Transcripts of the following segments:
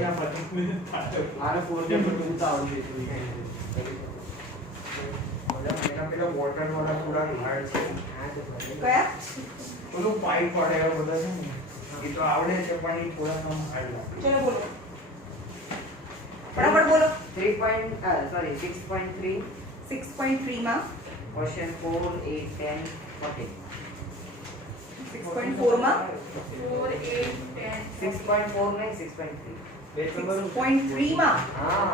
ના પતિ મારે 4 જે પર ઉતાવળ છે તો એના પેલા વોટર વાળા પૂરા હાર્ડ છે કયા ઓલું પાઇપ પડે એવા બધા છે ને એ તો આવડે છે પણ એ થોડા કમ હાર્ડ લાગે. ચલો બોલો બરાબર બોલો 6.3 6.3 માં ક્વેશ્ચન 4 8 10 14 6.4 માં 4 8 10 6.4 નહીં 6.3 6.3 માં હા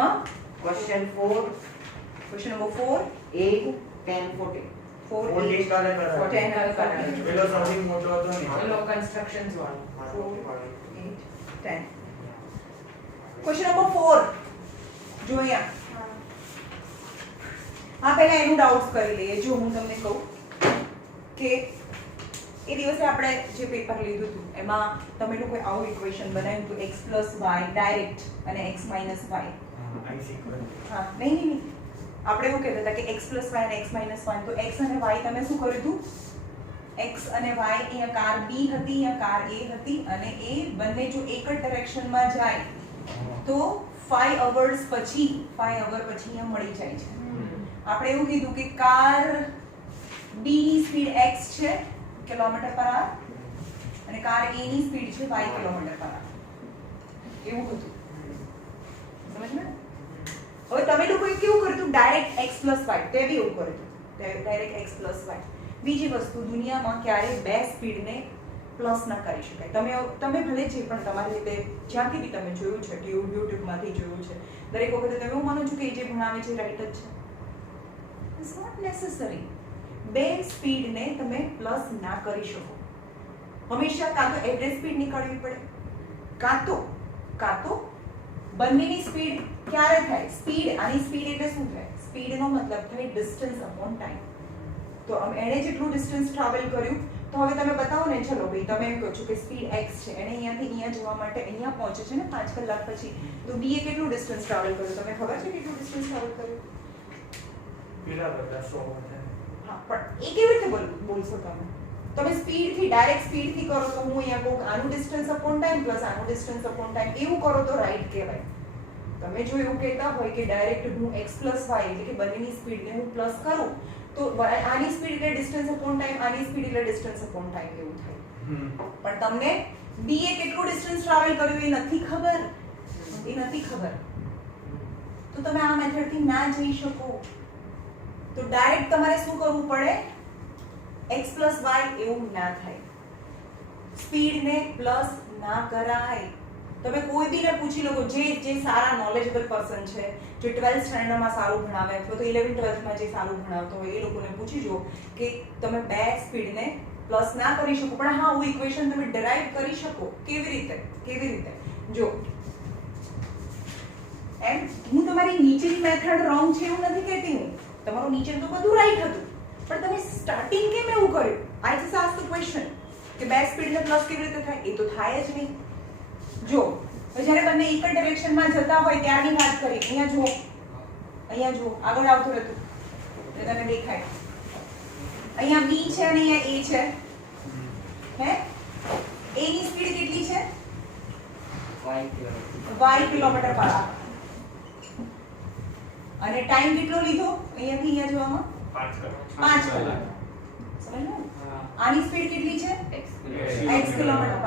માં ક્વેશ્ચન 4 ક્વેશ્ચન નંબર 4 8 10 14 4 ઓલ 8 એક કાલે કરાવે. 10 હલ કરાવે. પેલો સૌથી મોટો હતો ને ચલો કન્સ્ટ્રક્શન્સ વાળો 8 10 ક્વેશ્ચન નંબર 4 જો અહીંયા આ પહેલા એનું ડાઉટ્સ કરી લઈએ. જો હું તમને કહું કે એ દિવસે આપણે જે પેપર લીધું હતું એમાં તમે લોકોએ આવું ઇક્વેશન બનાવ્યું હતું x y ડાયરેક્ટ અને x y આઈ સિક્વન્સ હા નહીં આપણે એવું કહેતા હતા કે x y અને x 1 તો x અને y તમે શું કર્યું હતું x અને y અહીંયા કાર b હતી અહીંયા કાર a હતી અને એ બંને જો એક જ ડાયરેક્શનમાં જાય તો 5 અવર્સ પછી 5 અવર પછી અહીંયા મળી જાય છે. આપણે એવું કીધું કે કાર b ની સ્પીડ x છે કિલોમીટર/h અને કાર a ની સ્પીડ છે y કિલોમીટર/h એવું હતું સમજ્યા? હવે તમે લોકોએ કેવું કર્યું હતું ડાયરેક્ટ x y તે બી એવું કર્યું હતું ડાયરેક્ટ x y. બીજી વસ્તુ દુનિયામાં ક્યારે બે સ્પીડને પ્લસ ના કરી શકાય. તમે ભલે જે પણ તમારી રીતે જ્યાંથી બી તમે જોયું છે યુટ્યુબમાંથી જોયું છે દરેક વખતે તમે એવું માનો છો કે એ જે ભણાવે છે રાઈટ જ છે. It's not necessary. બે સ્પીડને તમે પ્લસ ના કરી શકો. હંમેશા કાં તો એવરેજ સ્પીડ નીકળવી પડે કાં તો બંનેની સ્પીડ ક્યારે થાય સ્પીડ આની સ્પીડ એટલે શું થાય સ્પીડનો મતલબ થાય ડિસ્ટન્સ અપોન ટાઈમ. તો એણે જેટલું ડિસ્ટન્સ ટ્રાવેલ કર્યું તો હવે તમે બતાવો ને ચલો ભાઈ તમે એમ કહો છો કે સ્પીડ x છે એને અહીંયાથી અહીંયા જવા માટે અહીંયા પહોંચે છે ને 5 કલાક પછી તો b એ કેટલું ડિસ્ટન્સ ટ્રાવેલ કર્યું તમને ખબર છે કેટલું ડિસ્ટન્સ ટ્રાવેલ કર્યું? પેલા બધા 100 હતા. હા પણ એ કેવી રીતે બોલશો તમે સ્પીડથી ડાયરેક્ટ સ્પીડથી કરો તો હું અહીંયા કહું આનું ડિસ્ટન્સ અપોન ટાઈમ પ્લસ આનું ડિસ્ટન્સ અપોન ટાઈમ એવું કરો તો રાઈટ કહેવાય. તમે જો એવું કહેતા હોય કે ડાયરેક્ટ હું x y એટલે કે બંનેની સ્પીડને હું પ્લસ કરું તો આની સ્પીડ એટલે ડિસ્ટન્સ અપોન ટાઈમ આની સ્પીડ એટલે ડિસ્ટન્સ અપોન ટાઈમ એવું થાય. પણ તમને b એ કેટલું ડિસ્ટન્સ ટ્રાવેલ કર્યું એ નથી ખબર તો તમે આ મેથડથી ના જઈ શકો. તો ડાયરેક્ટ તમારે શું કરવું પડે x y એવું ના થાય. સ્પીડને પ્લસ ના કરાય. તમે કોઈ બીને પૂછી લો જે સારા નોલેજેબલ પર્સન છે જે 12th સ્ટાન્ડર્ડમાં સારું ભણાવે અથવા તો 11th 12thમાં જે સારું ભણાવતો હોય એ લોકોને પૂછી જો કે તમે બે સ્પીડને પ્લસ ના કરી શકો પણ હા હું ઇક્વેશન તમે ડેરાઇવ કરી શકો. કેવી રીતે જો એમ હું તમારી નીચેની મેથડ રોંગ છે એવું નથી કહેતી હું તમારું નીચે તો બધું રાઈટ હતું પણ તમે સ્ટાર્ટિંગ કેમ એવું કર્યું? I just ask the question કે બે સ્પીડને પ્લસ કેવી રીતે થાય? એ તો થાય જ નહીં. જો જ્યારે બંને એક જ ડાયરેક્શનમાં જતા હોય ત્યારની વાત કરી અહીંયા જુઓ આગળ આવતું રહેતું એટલે તને દેખાય અહીંયા b છે અને અહીંયા a છે હે a ની સ્પીડ કેટલી છે y કિલોમીટર/h અને ટાઈમ કેટલો લીધો અહીંયાથી અહીંયા જવામાં 5 કલાક. સમજ્યું? આની સ્પીડ કેટલી છે x કિલોમીટર/h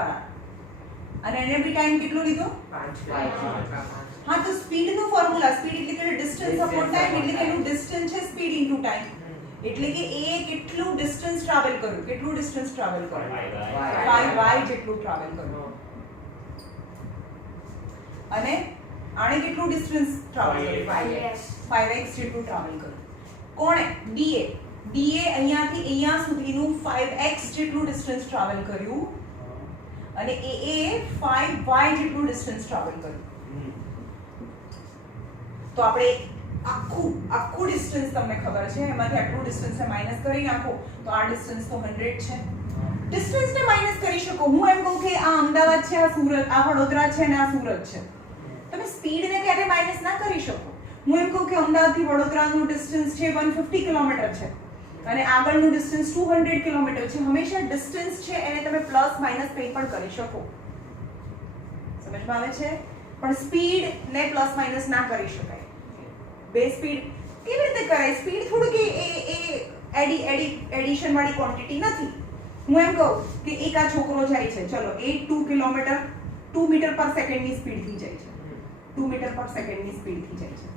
અને એને બી ટાઈમ કેટલો લીધો 5 હા તો સ્પીડ નો ફોર્મ્યુલા સ્પીડ એટલે કે ડિસ્ટન્સ અપોન ટાઈમ એટલે કે એનું ડિસ્ટન્સ છે સ્પીડ ઇન્ટુ ટાઈમ એટલે કે એ કેટલું ડિસ્ટન્સ ટ્રાવેલ કર્યું 5y જેટલું ટ્રાવેલ કર્યું અને આણે કેટલું ડિસ્ટન્સ ટ્રાવેલ કર્યું 5x જેટલું ટ્રાવેલ કર્યું. કોણે ba અહીંયાથી અહીંયા સુધીનું 5x જેટલું ડિસ્ટન્સ ટ્રાવેલ કર્યું અને એ 5y જેટલું ડિસ્ટન્સ ટ્રાવેલ કર્યું. તો આપણે આખું ડિસ્ટન્સ તમને ખબર છે એમાંથી આટલું ડિસ્ટન્સને માઈનસ કરી નાખો તો આ ડિસ્ટન્સ તો 100 છે. ડિસ્ટન્સને માઈનસ કરી શકો. હું એમ કહું કે આ અમદાવાદ છે આ સુરત આ વડોદરા છે અને આ સુરત છે. તમે સ્પીડને ક્યારે માઈનસ ના કરી શકો. હું એમ કહું કે અમદાવાદથી વડોદરાનું ડિસ્ટન્સ છે 150 કિલોમીટર છે અને આગળનું ડિસ્ટન્સ 200 કિલોમીટર છે. હંમેશા ડિસ્ટન્સ છે એને તમે પ્લસ માઈનસ કંઈ પણ કરી શકો. સમજમાં આવે છે? પણ સ્પીડ ને પ્લસ માઇનસ ના કરી શકાય. બે સ્પીડ કેવી રીતે કરાય? સ્પીડ થોડું કે એડિશન વાળી ક્વોન્ટિટી નથી. હું એમ કહું કે એક આ છોકરો જાય છે, ચલો એ 2 કિલોમીટર 2 મીટર પર સેકન્ડની સ્પીડથી જાય છે. 2 મીટર પર સેકન્ડની સ્પીડથી જાય છે.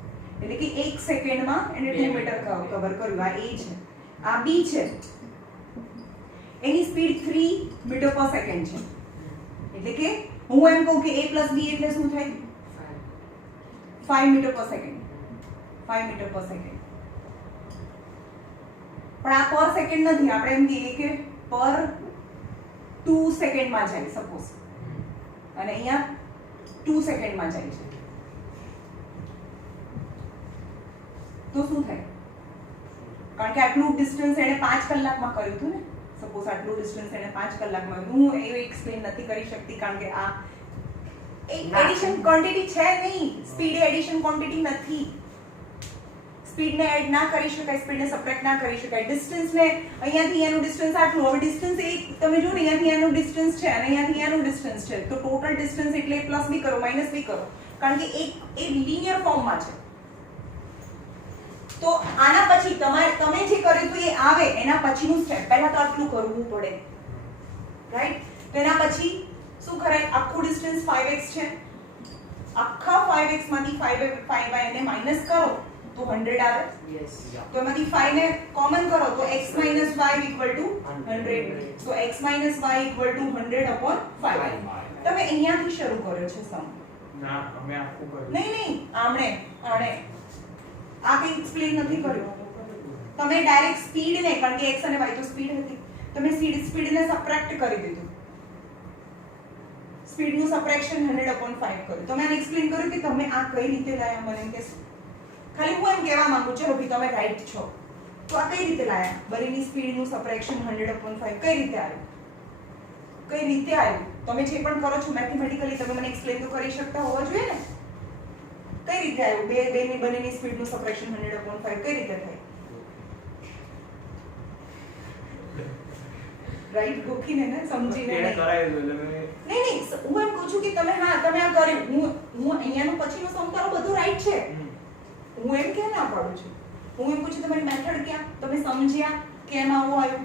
એટલે કે 1 સેકન્ડમાં એને 2 મીટર કવર કર્યું. આ એ છે, આ બી છે, એની સ્પીડ 3 મીટર પર સેકન્ડ છે. એટલે કે હું એમ કહું કે a + b એટલે શું થાય? 5 મીટર પર સેકન્ડ. 5 મીટર પર સેકન્ડ. પણ આ પર સેકન્ડ નથી, આપણે એમ કહીએ કે પર 2 સેકન્ડમાં જાય સપોઝ, અને અહીંયા 2 સેકન્ડમાં જાય છે. તો શું થાય? કારણ કે આટલું ડિસ્ટન્સ એને 5 કલાકમાં કર્યું હતું ને. સપોઝ આટલું ડિસ્ટન્સ એને 5 કલાકમાં. હું એવું એક્સપ્લેન નથી કરી શકતી કારણ કે આ એડિશન ક્વોન્ટિટી છે નહીં. સ્પીડ એડિશન ક્વોન્ટિટી નથી. સ્પીડને એડ ના કરી શકાય, સ્પીડને સબટ્રેક્ટ ના કરી શકાય. ડિસ્ટન્સને અહીંયાથી એનું ડિસ્ટન્સ આટલું, હવે ડિસ્ટન્સ એક તમે જો ને અહીંયાથી એનું ડિસ્ટન્સ છે અને અહીંયાથી એનું ડિસ્ટન્સ છે, તો ટોટલ ડિસ્ટન્સ એટલે પ્લસ બી કરો માઇનસ બી કરો, કારણ કે એક એ લિનિયર ફોર્મમાં છે. તો આના પછી તમે જે કર્યું હતું એ આવે, એના પછીનું સ્ટેપ પહેલા તો આટલું કરવું પડે, રાઈટ? તો એના પછી શું કરાય? આખું ડિસ્ટન્સ 5x છે, આખા 5x માંથી 5y ને માઈનસ કરો તો 100 આવે. Yes. તો એમાંથી 5 ને કોમન કરો તો x - y = 100. તો x - y = 100/5. તમે અહીંયાથી શરૂ કર્યો છે સમ. ના, અમે આખું કર્યું. નહીં આમણે આ કંઈ એક્સપ્લેન નથી કર્યું. તમે ડાયરેક્ટ સ્પીડને, કારણ કે x અને y તો સ્પીડ હતી, તમે સ્પીડને સબટ્રેક્ટ કરી દીધું. સ્પીડનું સબટ્રેક્શન 100/5 કર્યું. તમે આને એક્સપ્લેન કર્યું કે તમે આ કઈ રીતે લાયા, મને એમ કહેશો? ખાલી હું એમ કહેવા માંગુ, ચલો ભાઈ તમે રાઈટ છો, તો આ કઈ રીતે લાયા? બંનેની સ્પીડનું સબટ્રેક્શન 100/5 કઈ રીતે આવ્યું? કઈ રીતે આવ્યું? તમે જે પણ કરો છો મેથેમેટિકલી તમે મને એક્સપ્લેન તો કરી શકતા હોવા જોઈએ ને. કઈ રીતે આવ્યું? બંનેની સ્પીડનું સબટ્રેક્શન 100/5 કઈ રીતે થાય? રાઈટ? ગોખીને ને સમજીને એને કરાયું એટલે નહીં હું એમ કહું છું કે તમે તમે આ કર્યું. હું અહીંયાનું પછીનું સમ કરો બધું રાઈટ છે. હું એમ કે ના પાડું છું. હું એમ પૂછું તમારી મેથડ ક્યાં? તમે સમજ્યા કેમ આવું આવ્યું?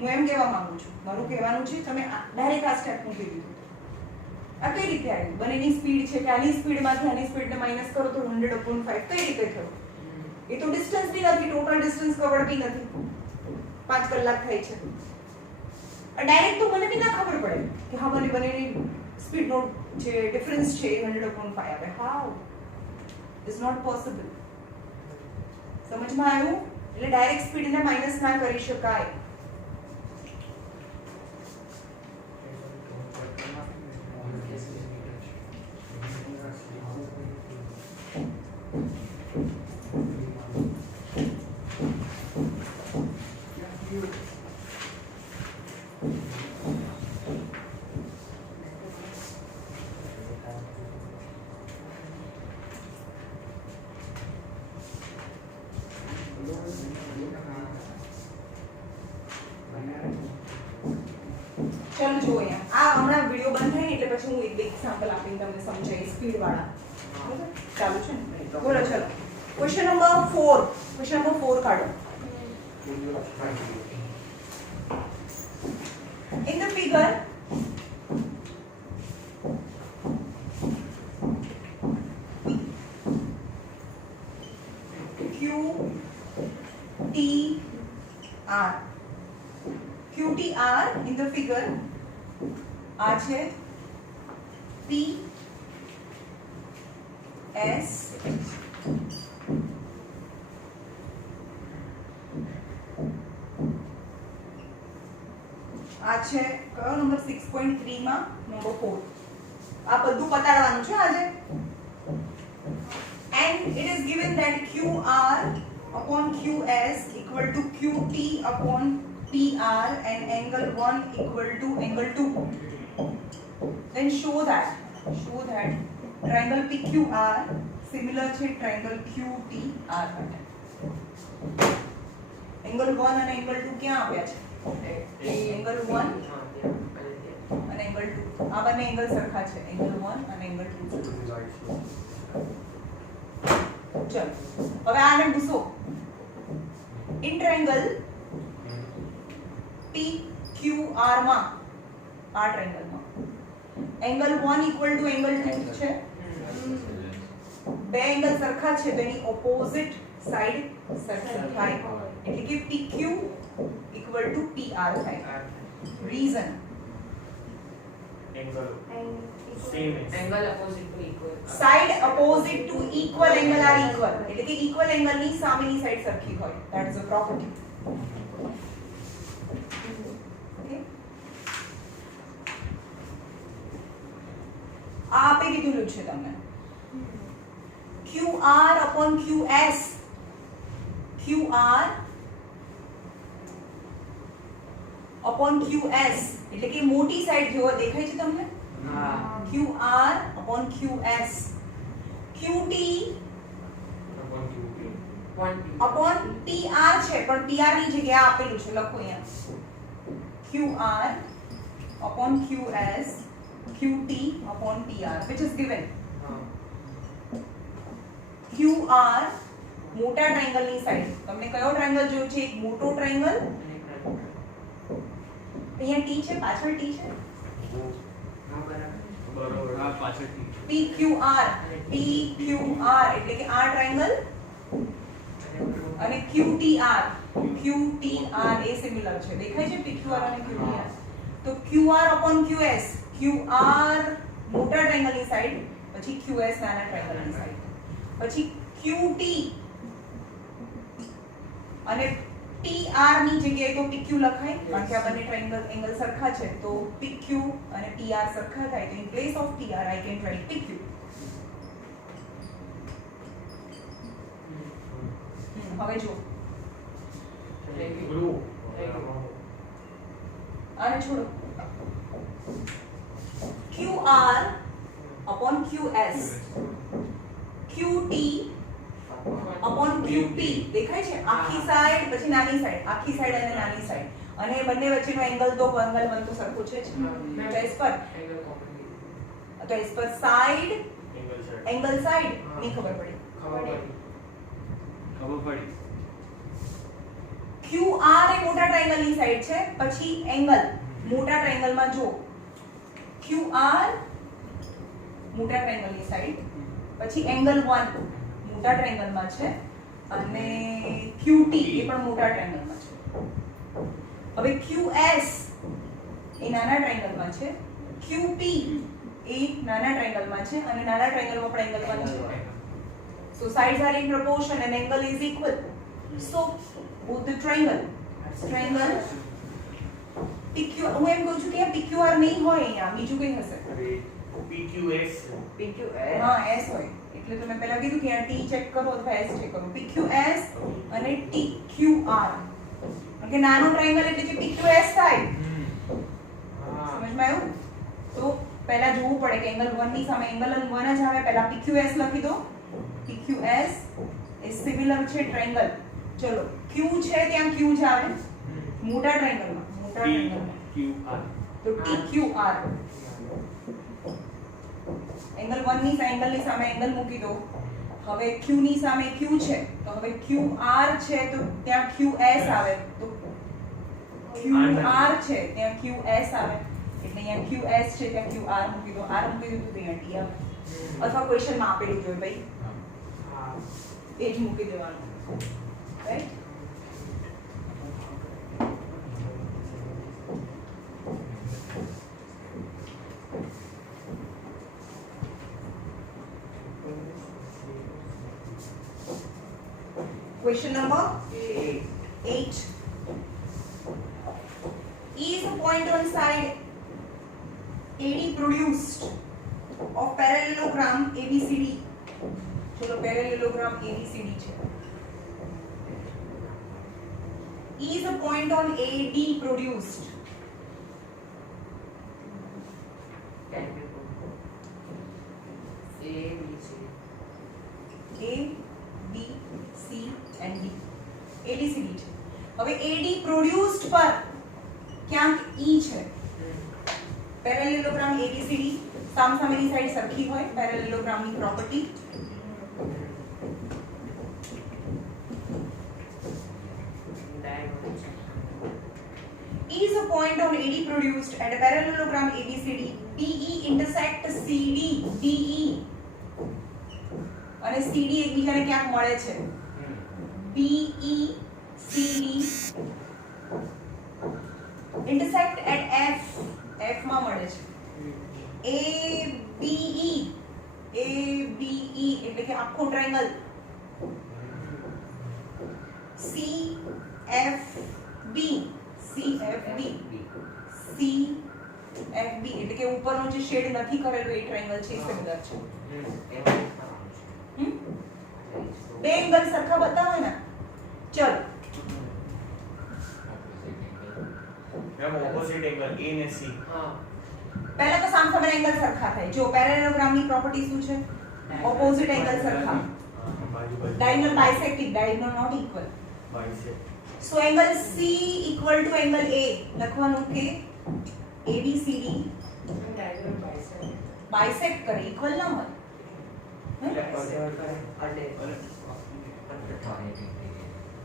હું એમ કહેવા માંગુ છું. મારું કહેવાનું છે તમે ડાયરેક્ટ આ સ્ટેપ મૂકી દીધું. આ કઈ રીતે આવ્યું? બંનેની સ્પીડ છે કે આની સ્પીડમાંથી આની સ્પીડને માઈનસ કરો તો 100/5 કઈ રીતે થયું? એ તો ડિસ્ટન્સ બી નથી, ટોટલ ડિસ્ટન્સ કવર્ડ બી નથી. 5 કલાક થઈ છે. ડાયરેક્ટ તો મને બી ના ખબર પડે કે હા બંનેની સ્પીડનો જે ડિફરન્સ છે એ 100/5 આવે. હાઉ? It's not possible. સમજમાં આવ્યું? એટલે ડાયરેક્ટ સ્પીડને માઈનસ ના કરી શકાય. ચલો જો અહીંયા આ હમણાં વિડિયો બંધ થાય ને એટલે પછી હું એક બે એક્ઝામ્પલ આપીને તમને સમજાવીશ સ્પીડ વાળા. બરાબર? ચાલુ છે ને? બોલો ચલો. ક્વેશ્ચન નંબર 4 કાઢો. In the figure QTR in the figure આ છે P S આ છે કયો નંબર 6.3 માં નંબર 4. આ બધું બતાડવાનું છે આજે. And it is given that QR upon QS equal to QT upon PR and angle 1 equal to angle 2. Then show that triangle PQR similar to triangle QTR. Angle 1 and angle 2 ક્યાં આપ્યા છે? Angle 1 અને angle 2 આ બંને angle સરખા છે angle 1 અને angle 2 ચલો હવે આને પૂછો ઇન ટ્રાયેંગલ PQR માં આ ટ્રાયેંગલમાં એંગલ 1 ઇક્વલ ટુ એંગલ 2 છે બે એંગલ સરખા છે તેની ઓપોઝિટ સાઈડ સરખી થાય એટલે કે PQ ઇક્વલ ટુ PR થાય reason angle same Angle opposite to equal. Side opposite to equal angle are equal એટલે કે ઇક્વલ એંગલ ની સામેની સાઈડ સરખી હોય that is a property okay આ આપી દીધું છે તમને QR upon QS QR upon QS એટલે કે મોટી સાઈડ જેવો દેખાય છે તમને હા QR upon QS QT One P. upon PR છે પણ PR ની જગ્યાએ આપેલું છે લખો અહીંયા QR upon QS QT upon PR which is given QR મોટા ટ્રાયેંગલ ની સાઈડ તમને કયો ટ્રાયેંગલ જોયો છે એક મોટો ટ્રાયેંગલ અહીંયા T છે પાછળ T છે હા બરાબર. બરોબર આ પાછળથી PQR એટલે કે આ ટ્રાયેંગલ અને QTR એ સિમિલર છે દેખાય છે PQR અને QTR તો QR upon QS QR મોટા ટ્રાયેંગલ ની સાઈડ પછી QS નાના ટ્રાયેંગલ ની સાઈડ પછી QT અને PR ની જગ્યાએ તો PQ લખાય કારણ કે આ બંને ટ્રાયેંગલ એંગલ સરખા છે તો PQ અને PR સરખા થાય તો in place of PR I can write PQ હવે જો Thank you. બ્લુ આને છોડો QR upon QS QT upon QP દેખાય છે આખી સાઈડ પછી નાની સાઈડ આખી સાઈડ અને નાની સાઈડ અને એ બંને વચ્ચેનો એંગલ તો એંગલ બનતો સરખો છે જ તો એસ પર Angle complicated. તો એસ પર side angle side angle side ની ખબર પડી ખબર પડી. ખબર પડી QR એ મોટા ટ્રાયેંગલ ની સાઈડ છે પછી એંગલ મોટા ટ્રાયેંગલ માં જો QR મોટા ટ્રાયેંગલ ની સાઈડ પછી એંગલ 1 મોટા ટ્રાયેંગલ માં છે અને QT એ પણ મોટા ટ્રાયેંગલ માં છે હવે QS એ નાના ટ્રાયેંગલ માં છે QP એ નાના ટ્રાયેંગલ માં છે અને નાના ટ્રાયેંગલ માં પણ એંગલ 1 છે so sides are in proportion and angle is equal so both the triangle PQ હું એમ કહું છું કે PQR નહીં હોય અહીંયા બીજું કંઈ હશે PQS PQS હા S હોય એટલે તો મેં પહેલા કીધું કે આ T ચેક કરો અથવા S ચેક કરો PQS અને TQR કારણ કે નાનો ટ્રાયેંગલ એટલે કે PQS થાય સમજમાં આવ્યું તો પહેલા જોવું પડે કે એંગલ 1 ની સામે એંગલ 1 જ આવે પહેલા PQS લખી દો PQS એ સિમિલર છે ટ્રાયેંગલ ચલો Q છે ત્યાં Q જ આવે મોટા ટ્રાયેંગલમાં QR તો TQR એંગલ 1 ની એંગલની સામે એંગલ મૂકી દો હવે Q ની સામે Q છે તો હવે QR છે તો ત્યાં QS આવે તો QR છે ત્યાં QS આવે એટલે અહીંયા QS છે ત્યાં QR મૂકી દો R મૂકી દીધું તો અહીંયા T આવે અથવા ક્વેશ્ચનમાં આપેલું જોઈએ ભાઈ એ જ મૂકી દેવાનું right Question number 8. E is a point on side AD produced of parallelogram ABCD. चलो parallelogram ABCD છે. E is a point on AD produced. Can be A, B, C. A B C and D ABCD છે હવે AD produced પર ક્યાંક E છે parallelogram ABCD સામસામેની side સરખી હોય પેરેલેલોગ્રામની property is a point on AD produced at a parallelogram ABCD PE intersect CD DE અને CD એકબીજાને ક્યાંક મળે છે BE CD intersect at F માં મળે છે ABE એટલે કે આખો ટ્રાયેંગલ CFB એટલે કે ઉપરનો જે શેડ નથી કરેલો એ ટ્રાયેંગલ છે સિમિલર છે બે એંગલ સરખા બતાવો ને ચલો મેમ ઓપોઝિટ એંગલ A ને C પહેલા તો સામસામે એંગલ સરખા થાય જો પેરેલેલોગ્રામની પ્રોપર્ટી શું છે ઓપોઝિટ એંગલ સરખા diagonal bisecting diagonal not equal so angle C equal to angle A લખવાનું કે ABCD bisect કરે equal ના હોય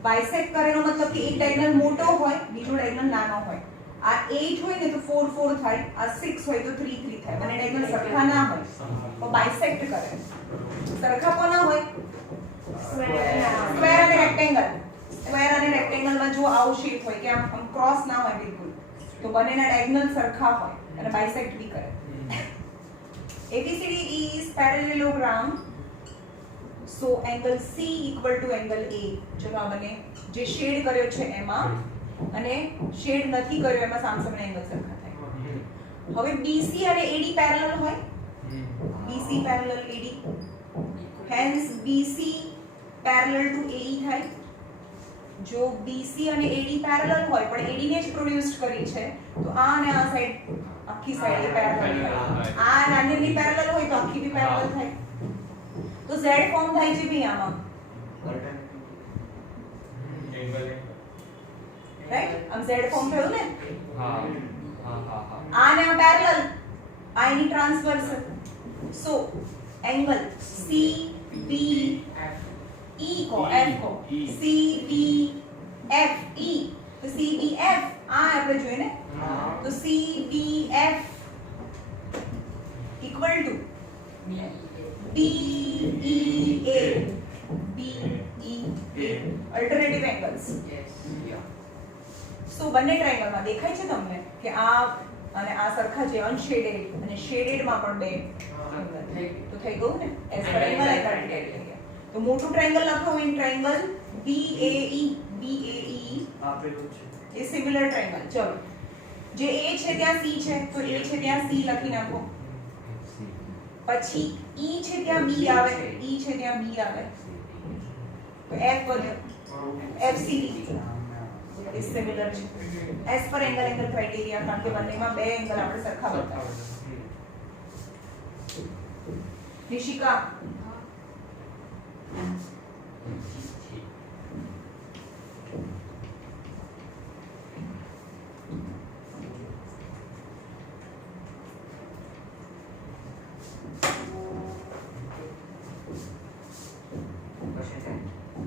bisect કરેનો મતલબ કે એક diagonal મોટો હોય બીજો diagonal નાનો હોય આ 8 હોય ને તો 4 4 થાય આ 6 હોય તો 3 3 થાય બંને diagonal સરખા ના હોય તો bisect કરે સરખા કોના હોય સ્ક્વેર અને રેક્ટેંગલ સ્ક્વેર અને રેક્ટેંગલ માં જો આવો શેપ હોય કે આમ ક્રોસ ના હોય બિલકુલ તો બંનેના diagonal સરખા હોય અને bisect બી કરે ABCD is parallelogram so angle C equal to angle A ચલો આ બને જે શેડ કર્યો છે એમાં અને શેડ નથી કર્યો એમાં સામસામે એંગલ સરખા થાય હવે BC અને AD પેરેલલ હોય BC parallel AD hence BC parallel to AE થાય જો BC અને AD પેરેલલ હોય પણ AD ને જ પ્રોડ્યુસ કરી છે તો આ અને આ સાઈડ આખી સાઈડ એ પેરેલલ થાય આ નાની પેરેલલ હોય તો આખી બી પેરેલલ થાય તો Z ફોર્મ થાય છે ભઈ આમાં રાઈટ આમ Z ફોર્મ થયું ને આ અને આ પેરેલલ આ એની transverse so angle CBF E को F को CBF E तो CBF આ આપણે જોઈએ ને તો CBF equal to BEA alternative angles so બંને ટ્રાયેંગલ માં દેખાય છે તમને કે આ અને આ સરખા છે અનશેડેડ અને શેડેડ માં પણ બે તો થઈ ગયું ને એસ પર એંગલ આઇડેન્ટિટી થઈ ગયા તો મોટું ટ્રાયેંગલ લખો ઇન ટ્રાયેંગલ BAE આપેલું છે એ સિમિલર ટ્રાયેંગલ ચલો જે A છે ત્યાં C છે તો A છે ત્યાં C લખી નાખો પછી E છે ત્યાં B આવે E છે ત્યાં B આવે તો F બન્યો FCD એ સિમિલર છે એસ પર એંગલ ક્રાઇટેરિયા કારણ કે બંનેમાં બે એંગલ આપણે સરખા બતાવે Nishika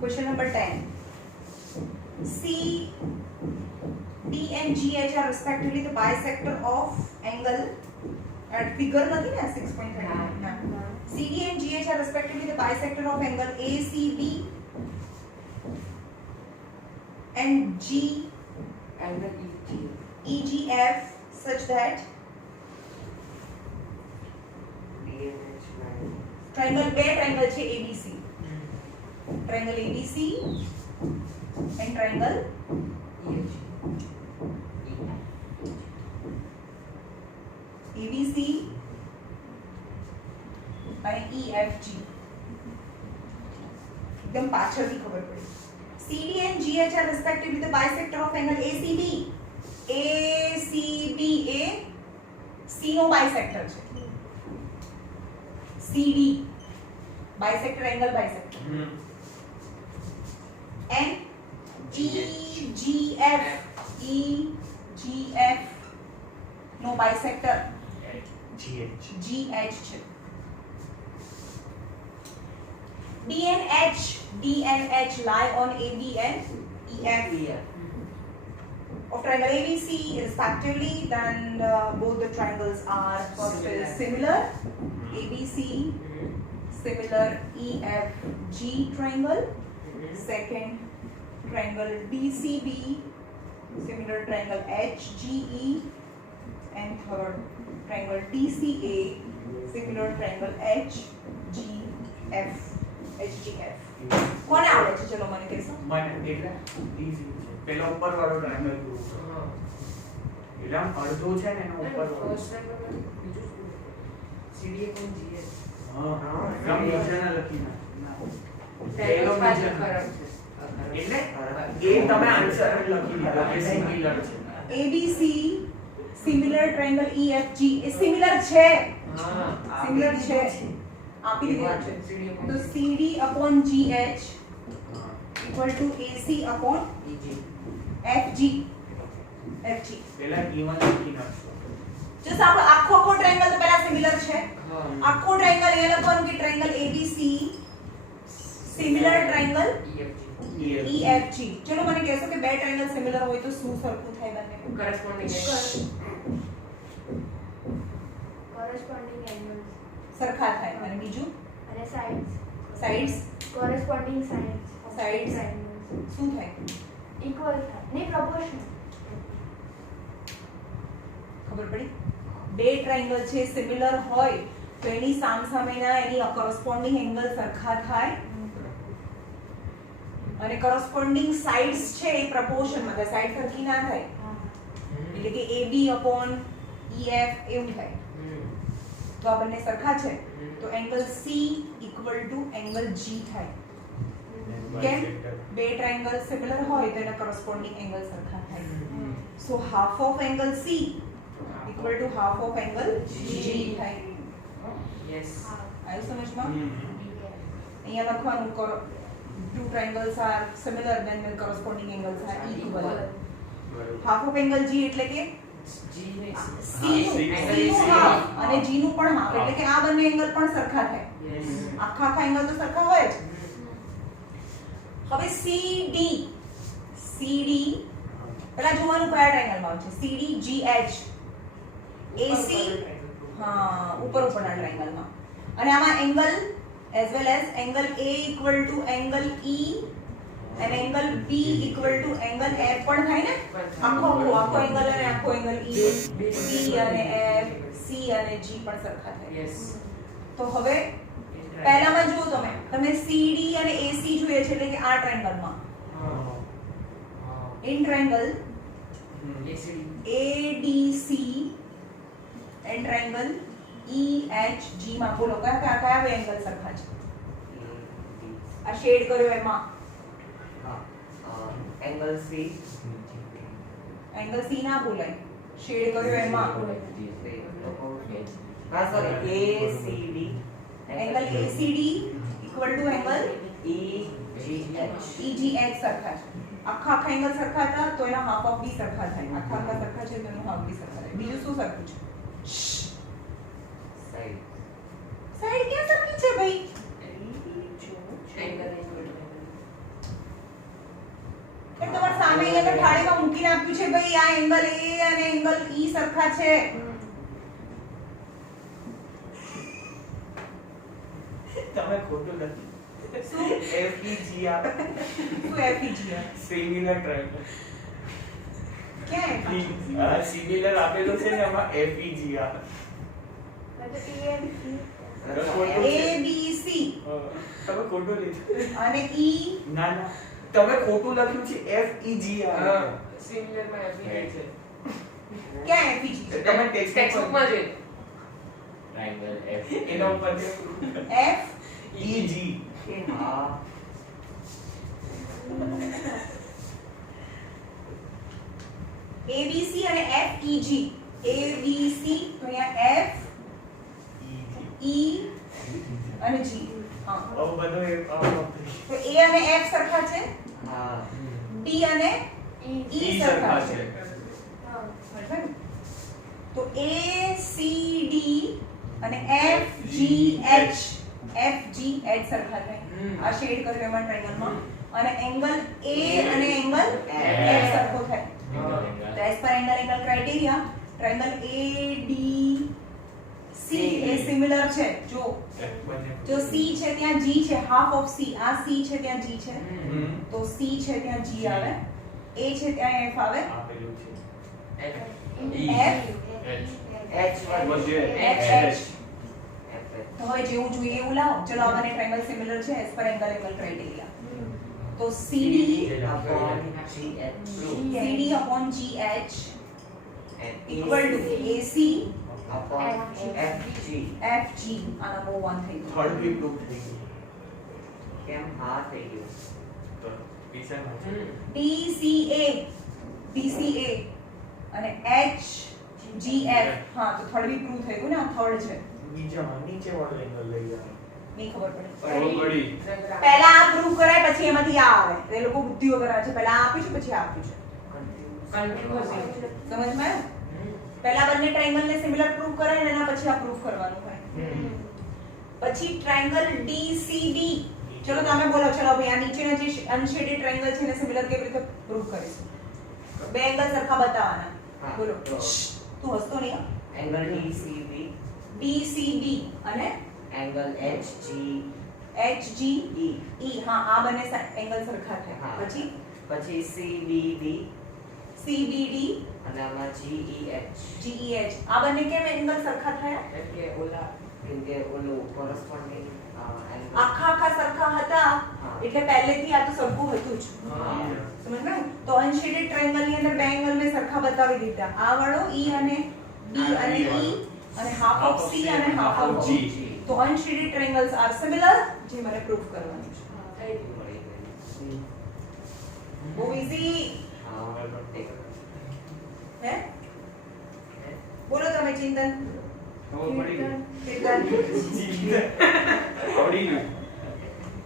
Question number 10. C, D and GH are respectively the bisector of angle at figure નથી ને 6.39 ના CD and GH are respectively the bisector of angle ACB and G angle EGF such that triangle બે triangle છે ABC triangle ABC and triangle ABC અને EFG એકદમ પાછળથી ખબર પડી CD and GH are respectively the bisector of angle ACB ACB A C no bisector છે CD bisector angle bisector and EGF no bisector GH. GH છે. D and H lie on AB and EF of triangle ABC respectively. Then both the triangles are first is similar. ABC similar EFG triangle. Second triangle DCB similar triangle HGE, and third triangle DCA similar triangle HGF. કોને આવડે છે? ચલો મને કહેશો. મને એટલે easy છે. પેલો ઉપર વાળો ટ્રાયંગલ ગ્રુપ એટલે આમ અડધો છે ને એનો ઉપર વાળો. હા એકદમ નીચેના લખી નાખ. પેલો નીચે એટલે એ તમે આન્સર લખી દીધો કે સિમિલર છે. ABC similar triangle EFG એ સિમિલર છે. સિમિલર છે. આપી દીધું છે. તો CD upon GH equal to AC upon FG. પેલા E1 લખી નાખો. જો આપણો આખો ટ્રાયંગલ તો પહેલા સિમિલર છે. આખો ટ્રાયંગલ એ લખવાનું કે triangle ABC similar triangle EFG. ચલો મને કહેશો કે બે ટ્રાયંગલ સિમિલર હોય તો શું સરખું થાય બંને? corresponding angles સરખા થાય. અને બીજું અને sides corresponding sides of Sides. triangles શું થાય? equal થાય ને proportion. ખબર પડી? બે ટ્રાયંગલ છે સિમિલર હોય તો એની સામસામેના એની કોરસ્પોન્ડિંગ એંગલ સરખા થાય અને કોરસ્પોન્ડિંગ સાઇડ્સ છે એ પ્રપોર્શનમાં થાય. સાઇડ સરખી ના થાય એટલે કે AB upon EF એવું થાય. તો આ બંને સરખા છે તો angle C equal to angle G થાય. કેમ? બે ટ્રાયંગલ સિમિલર હોય તો એના કોરસ્પોન્ડિંગ એંગલ સરખા થાય. સો half of angle C equal to half of angle G થાય. yes આવ્યું સમજમાં? અહીંયા લખવાનું two triangles are similar then the corresponding angles are equal. half of angle G એટલે કે G ને C નું half અને G નું પણ half એટલે કે આ બંને એંગલ પણ સરખા થાય. yes આખા એંગલ તો સરખા હોય જ. હવે CD પેલા જોવાનું કયા ટ્રાયંગલમાં છે. CD GH AC હા ઉપરના ટ્રાયંગલમાં. અને આમાં angle as well as angle A equal to angle E and angle B equal to angle F પણ થાય ને. આખો એંગલ અને આખો એંગલ E B અને F C અને G પણ સરખા થાય. yes તો હવે પહેલામાં જુઓ તમે CD અને AC જોઈએ છે એટલે કે આ ટ્રાયંગલમાં in triangle ADC and triangle EHG માં બોલો કયા બે એંગલ સરખા છે? આ શેડ કર્યો એમાં એંગલ C એંગલ C ના બોલાય. શેડ કર્યો એમાં હા sorry ACD angle ACD equal to angle EGH સરખા છે. આખા એંગલ સરખા હતા તો એના હાફ ઓફ બી સરખા થાય. આખા સરખા છે તો એનું હાફ બી સરખા થાય. બીજું શું સરખું છે? સાઈડ ક્યાં સરખી છે ભાઈ? કેમ તમારા સામે અહીંયા તો થાળીમાં મૂકીને આપ્યું છે ભાઈ આ એંગલ A અને એંગલ E સરખા છે. તમે ખોટું લખ્યું. શું FEG આવે. શું FEG સિમિલર ટ્રાયંગલ. ક્યાં સિમિલર આપેલું છે ને એમાં FEG આવે. મતલબ A and C ખોટું છે. A B C તમે ખોટું લીધું. અને E ના ના તમે ખોટું લખ્યું છે FEG આવે. સિમિલર માં એપ્લિકેટ છે ક્યાં FEG છે? તમે ટેક્સ્ટબુક માં છે triangle F એના ઉપર F EG. હા ABC અને FEG ABC તો અહીંયા F E અને G હા આવું બધું તો A અને F સરખા છે. હા B અને E E સરખા છે. છે. હા બરાબર? તો ACD અને FGH સરખા થાય. આ શેડ કર્યું એમાં ટ્રાયેંગલમાં અને એંગલ A અને એંગલ F સરખો થાય. તો as per angle criteria triangle ADC એ સિમિલર છે. જો C છે ત્યાં G છે, હાફ ઓફ C. આ C છે ત્યાં G છે, તો C છે ત્યાં G આવે, A છે ત્યાં F આવે, આપેલું છે F H તો હવે જેવું જોઈએ એવું લાવો. ચલો આમાંને ટ્રાયેંગલ સિમિલર છે એઝ પર એંગલ ક્રાઇટેરિયા. તો CD upon GH equal to AC FG. આ નંબર 1 થઈ ગયો. થર્ડ બી પ્રૂફ થઈ ગયું. કેમ હા થઈ ગયું? તો વિષય DCA અને HGF. હા તો થર્ડ બી પ્રૂફ થઈ ગયું ને. આ થર્ડ છે. નીચે વાળો એંગલ લઈ જાવ. નહીં ખબર પડે. પડી. પહેલા આ પ્રૂફ કરાય પછી એમાંથી આ આવે. એ લોકો બુદ્ધિ વગર છે. પહેલા આ આપ્યું છે પછી આ આપ્યું છે. સમજમાં આવ્યું? પહેલા બંને ટ્રાયેંગલ ને સિમિલર પ્રૂફ કરાય ને એના પછી આ પ્રૂફ કરવાનું હોય. પછી ટ્રાયેંગલ DCB. ચલો તમે બોલો. ચલો ભાઈ આ નીચેના જે અનશેડેડ ટ્રાયેંગલ છે એને સિમિલર કેવી રીતે પ્રૂફ કરીશું? બે એંગલ સરખા બતાવવાના. બોલો. તું હસતો નહીં. એંગલ DCB અને એંગલ HGE હા આ બંને એંગલ સરખા થાય. પછી CBD અને આમાં GEH. આ બંને કેમ એંગલ સરખા થયા? એટલે ઓલા કેમ કે ઓલું કોરસ્પોન્ડિંગ આખા સરખા હતા એટલે પહેલેથી આ તો સરખું હતું જ. સમજ્યું? તો અનશેડેડ ટ્રાયેંગલ ની અંદર બે એંગલ મેં સરખા બતાવી દીધા. આ વાળો E અને D અને E અને હાફ ઓફ C અને હાફ ઓફ G. તો અનશેડેડ ટ્રાયેંગલ્સ આર સિમિલર, જે મને પ્રૂફ કરવાનું છે. બહુ ઈઝી હે? બોલો તમે ચિંતન. આવડી ગયું.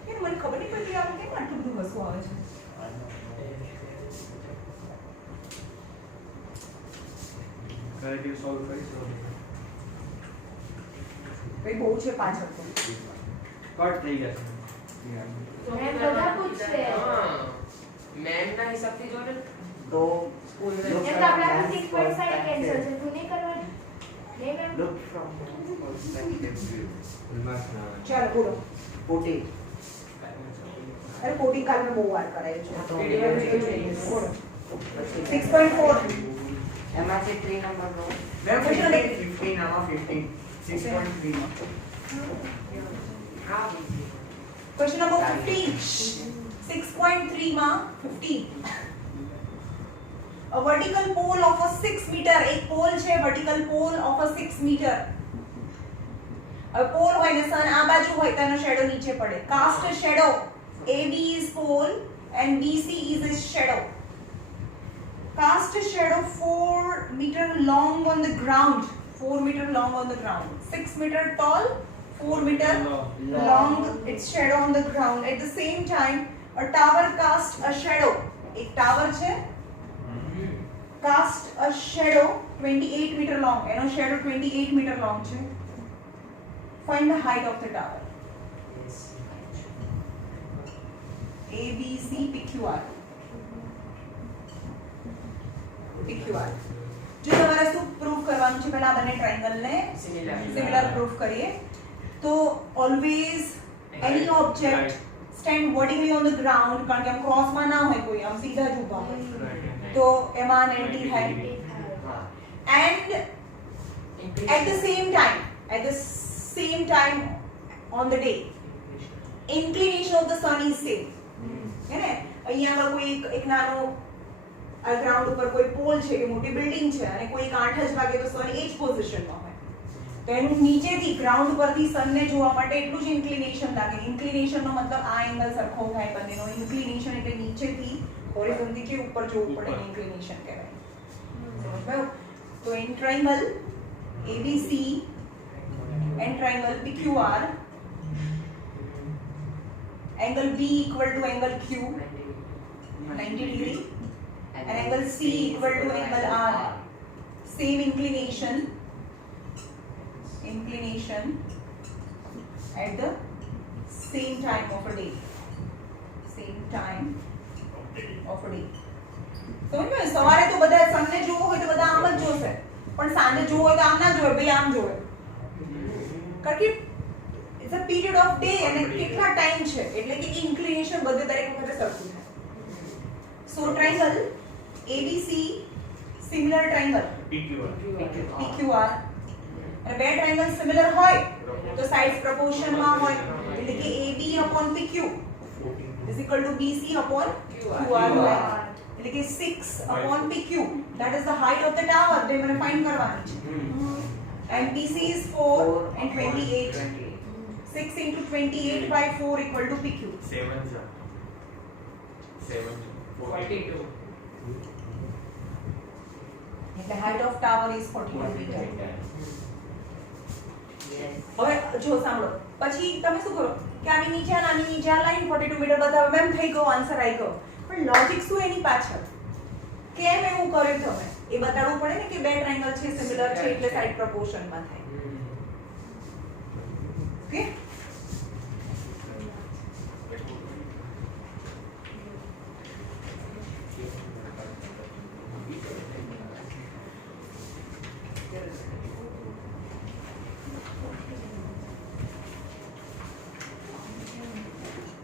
કે મને ખબર નહીં પડતી આમ કેમ આટલું બધું હસવું આવે છે. કરેક્ટિવ સોલ્વ કરીશું. ભાઈ બહુ છે પાછળ તો. કટ થઈ જશે. મેં બધા પૂછશે. મેમ ના હિસાબથી જોડે તો એમ તો આપણાથી 6.5 કેન્સલ છે. તું નહીં કરવાની? નહીં ma'am. look from perspective view. ચાલો બોલો. 14 અરે કોડિંગ કાલ મેં બહુ વાર કરાયું છે. તો બોલો. પછી 6.4 એમાંથી 3 નંબર નો મેમ 15 આમાં 15 6.3 માં. ક્વેશ્ચન નંબર 15 6.3 માં 15 a vertical pole of a 6 meter. એક પોલ છે vertical pole of a 6 meter. હવે પોલ હોય ને સન આ બાજુ હોય તો એનો શેડો નીચે પડે. cast a shadow. AB is pole and BC is a shadow. Cast a shadow 4 meter long on the ground. 4 meter long on the ground. 6 meter tall, 4 meter long. Its shadow on the ground. At the same time, a tower cast a shadow. એક tower છે. Cast a shadow 28 meter long. એનો shadow 28 meter long છે. Find the height of the tower. A, B, C, P, Q, R. PQR. જો તમારે શું proof કરવાનું છે પહેલા બંને ટ્રાયેંગલ ને સિમિલર પ્રૂફ કરીએ તો always any object stand vertically on the ground, કારણ કે આમ ક્રોસમાં ના હોય કોઈ, આમ સીધા જ ઊભા હોય તો એમાં 90 થાય. And at the same time on the day inclination of the sun is same. है ને? અહીંયા આગળ કોઈ એક નાનો આ ગ્રાઉન્ડ ઉપર કોઈ પોલ છે કે મોટી બિલ્ડિંગ છે અને કોઈ 8 જ વાગે તો સન એ જ પોઝિશનમાં હોય તો એનું નીચેથી ગ્રાઉન્ડ પરથી સનને જોવા માટે એટલું જ ઇન્ક્લિનેશન લાગે. ઇન્ક્લિનેશનનો મતલબ આ એંગલ સરખો થાય બંનેનો. ઇન્ક્લિનેશન એટલે નીચેથી હોરિઝોન્ટલી કે ઉપર જોવું પડે, ઇન્ક્લિનેશન કહેવાય. સમજાયું? તો in triangle ABC and triangle PQR, angle B equal to angle Q 90 degree and angle C equal to angle R same inclination at the same time of a day. સમજો સવારે તો બધા સનને જોવો હોય તો બધા આમ જ જોશે પણ સાંજે જોવો હોય તો આમ ના જોવે ભાઈ આમ જોવે કારણ કે it's a period of day અને કેટલા ટાઈમ છે એટલે કે ઇન્ક્લિનેશન બધે દરેક વખતે સરખું થાય so triangle ABC similar triangle PQR અને બે ટ્રાયંગલ સિમિલર હોય તો સાઇડ્સ પ્રોપોર્શન માં હોય એટલે કે AB upon PQ is equal to BC upon QR હોય એટલે કે 6 upon PQ that is the height of the tower જે મને ફાઇન્ડ કરવાની છે and PC is 4 and 28 6 into 28 by 4 equal to PQ 7 42 એટલે height of tower is 42 meter Yes. હવે જો સાંભળો પછી તમે શું કરો કે આની નીચે આ લાઈન 42 મીટર બતાવે મેમ થઈ ગયો આન્સર આવી ગયો પણ લોજિક શું એની પાછળ કેમ એવું કર્યું તમે એ બતાડવું પડે ને કે બે ટ્રાયંગલ છે સિમિલર છે એટલે સાઇડ પ્રોપોર્શન માં થાય ઓકે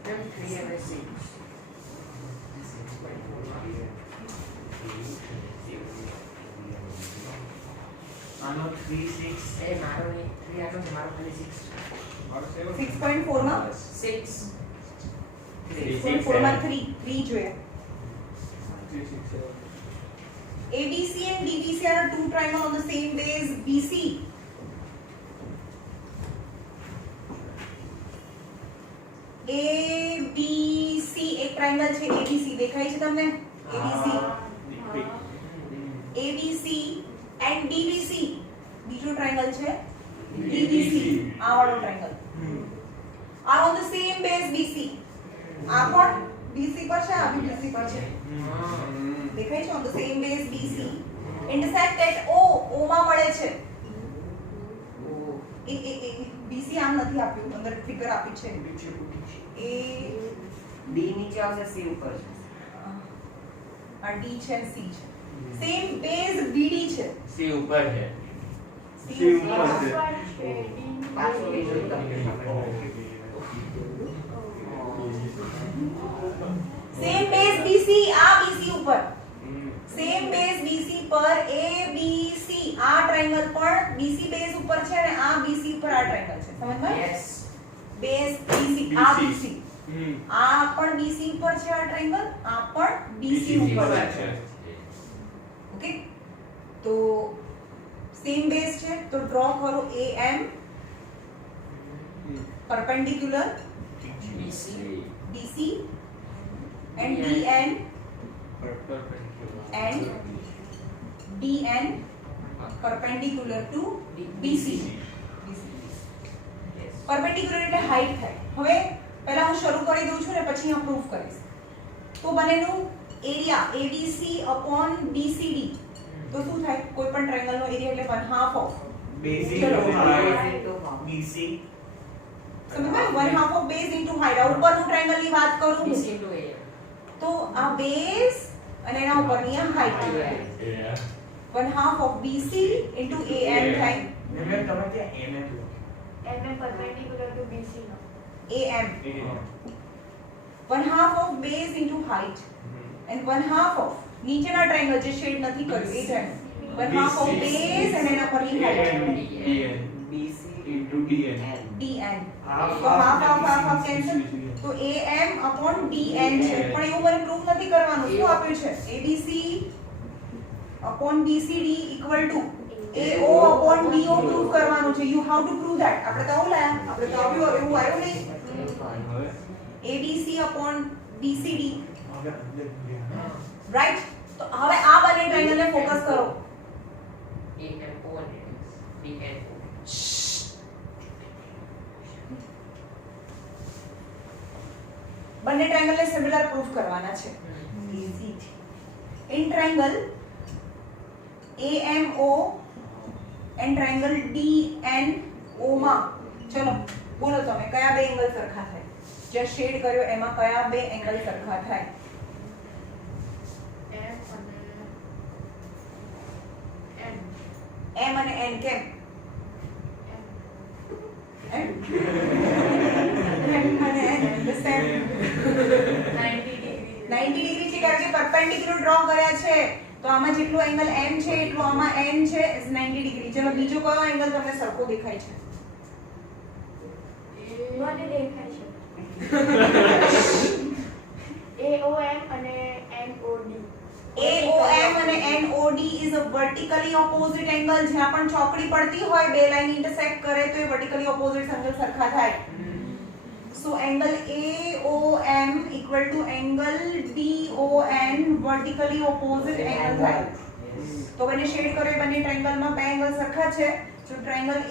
Then 3 and 6. આનો 3 6 એ મારો 3 આનો છે મારો ખાલી 6 6.4 માં 6 6.4 માં 3 જોઈએ ABC and DBC are two triangles on the same base BC. ABC એક ટ્રાયંગલ છે ABC દેખાય છે તમને ABC ABC and DBC બીજો ટ્રાયંગલ છે DBC આ વાળો triangle are on the same base BC આ પણ BC પર છે આ બી BC પર છે દેખાય છે on the same base BC intersect at O માં મળે છે BC આમ નથી આપ્યું અંદર ફિગર આપી છે એ D નીચે આવશે C ઉપર છે આ D છે અને C છે સેમ બેઝ BD છે C ऊपर है C ઉપર ઉપર છે પાછું બીજું તમને સેમ બેઝ BC આ BC ઉપર સેમ બેઝ BC પર ABC આ ટ્રાયંગલ પણ BC બેઝ ઉપર છે અને આ BC ઉપર આ ટ્રાયંગલ છે સમજમાં yes બેઝ BC આ BC આ પણ BC ઉપર છે આ ટ્રાયંગલ આ પણ BC ઉપર છે ઓકે તો સેમ બેઝ છે તો ડ્રો કરો AM perpendicular BC BC and DN and DN perpendicular to BC perpendicular એટલે હાઈટ થાય હવે પહેલા હું શરૂ કરી દઉં છું ને પછી હું પ્રૂફ કરીશ તો બનેનું એરિયા ABC upon BCD તો શું થાય કોઈ પણ ટ્રાયંગલ નો એરિયા એટલે 1/2 ઓફ basic ચલો. BC સમજ્યા 1/2 ઓફ બેઝ ઇન્ટુ હાઈટ આ ઉપરનું ટ્રાયંગલ ની વાત કરું BC હું into AM તો આ બેઝ અને એના ઉપરની આ height 1/2 of BC into AM થાય મેં તમે ત્યાં MM લો MM perpendicular to BC નો AM 1/2 of base into height and 1/2 of નીચેના ટ્રાયંગલ જે શેડ નથી કર્યું એ ટ્રાયંગલ 1/2 of base અને એના પરની height BC into DN DN Half તો half cancel તો AM upon DN છે પણ એવું મને પ્રૂફ નથી કરવાનું શું આપ્યું છે ABC upon BCD equal to AO upon DO proof કરવાનું છે you have to prove that આપણે તો આવું લાયા આપણે તો આવ્યું એવું આવ્યું નહીં ABC upon BCD રાઈટ તો હવે આ બંને ટ્રાયંગલ ને ફોકસ કરો AM on DN બંને ટ્રાયંગલ ને સિમિલર પ્રૂફ કરવાના છે in triangle AMO and triangle DNO માં ચલો બોલો તમે કયા બે એંગલ સરખા થાય? જે શેડ કર્યો એમાં કયા બે એંગલ સરખા થાય? M અને N કેમ? M અને N the same 90 ડિગ્રી છે કારણ કે પરપેન્ડિક્યુલર ડ્રો કર્યા છે તો આમાં જેટલું એંગલ M છે એટલું આમાં N છે is 90 ડિગ્રી. ચલો બીજો કયો એંગલ તમને સરખો દેખાય છે? મને દેખાય છે AOM અને NOD. AOM અને NOD is a vertically opposite angle. જ્યાં પણ ચોકડી પડતી હોય બે લાઈન ઇન્ટરસેક્ટ કરે તો એ vertically opposite એંગલ સરખા થાય. So angle AOM equal to angle DON vertically opposite angle થાય. તો બંને શેડ કર્યો બંને ટ્રાયેંગલમાં બે એંગલ સરખા છે. So triangle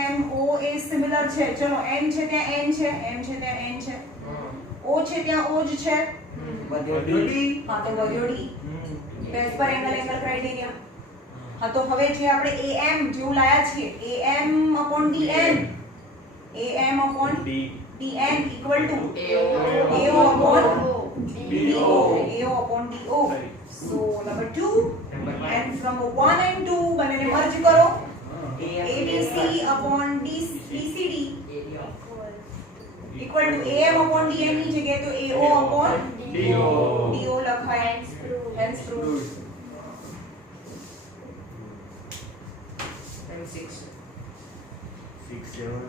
AMO એ સિમિલર છે. ચલો M છે ત્યાં N છે, M છે ત્યાં N છે. O છે ત્યાં O જ છે. હા તો વધ્યો D. બેઝ પર એંગલ ક્રાઇટેરિયા. હા તો હવે જે આપણે AM જેવું લાયા છીએ AM upon DN AM upon DN equal to AO upon DO upon DO. So number 2 and from 1 and 2 બંનેને મર્જ કરો. ABC upon BCD equal to AM upon DN ની જગ્યાએ તો AO upon DO લખાય. Hence proved. And 6 7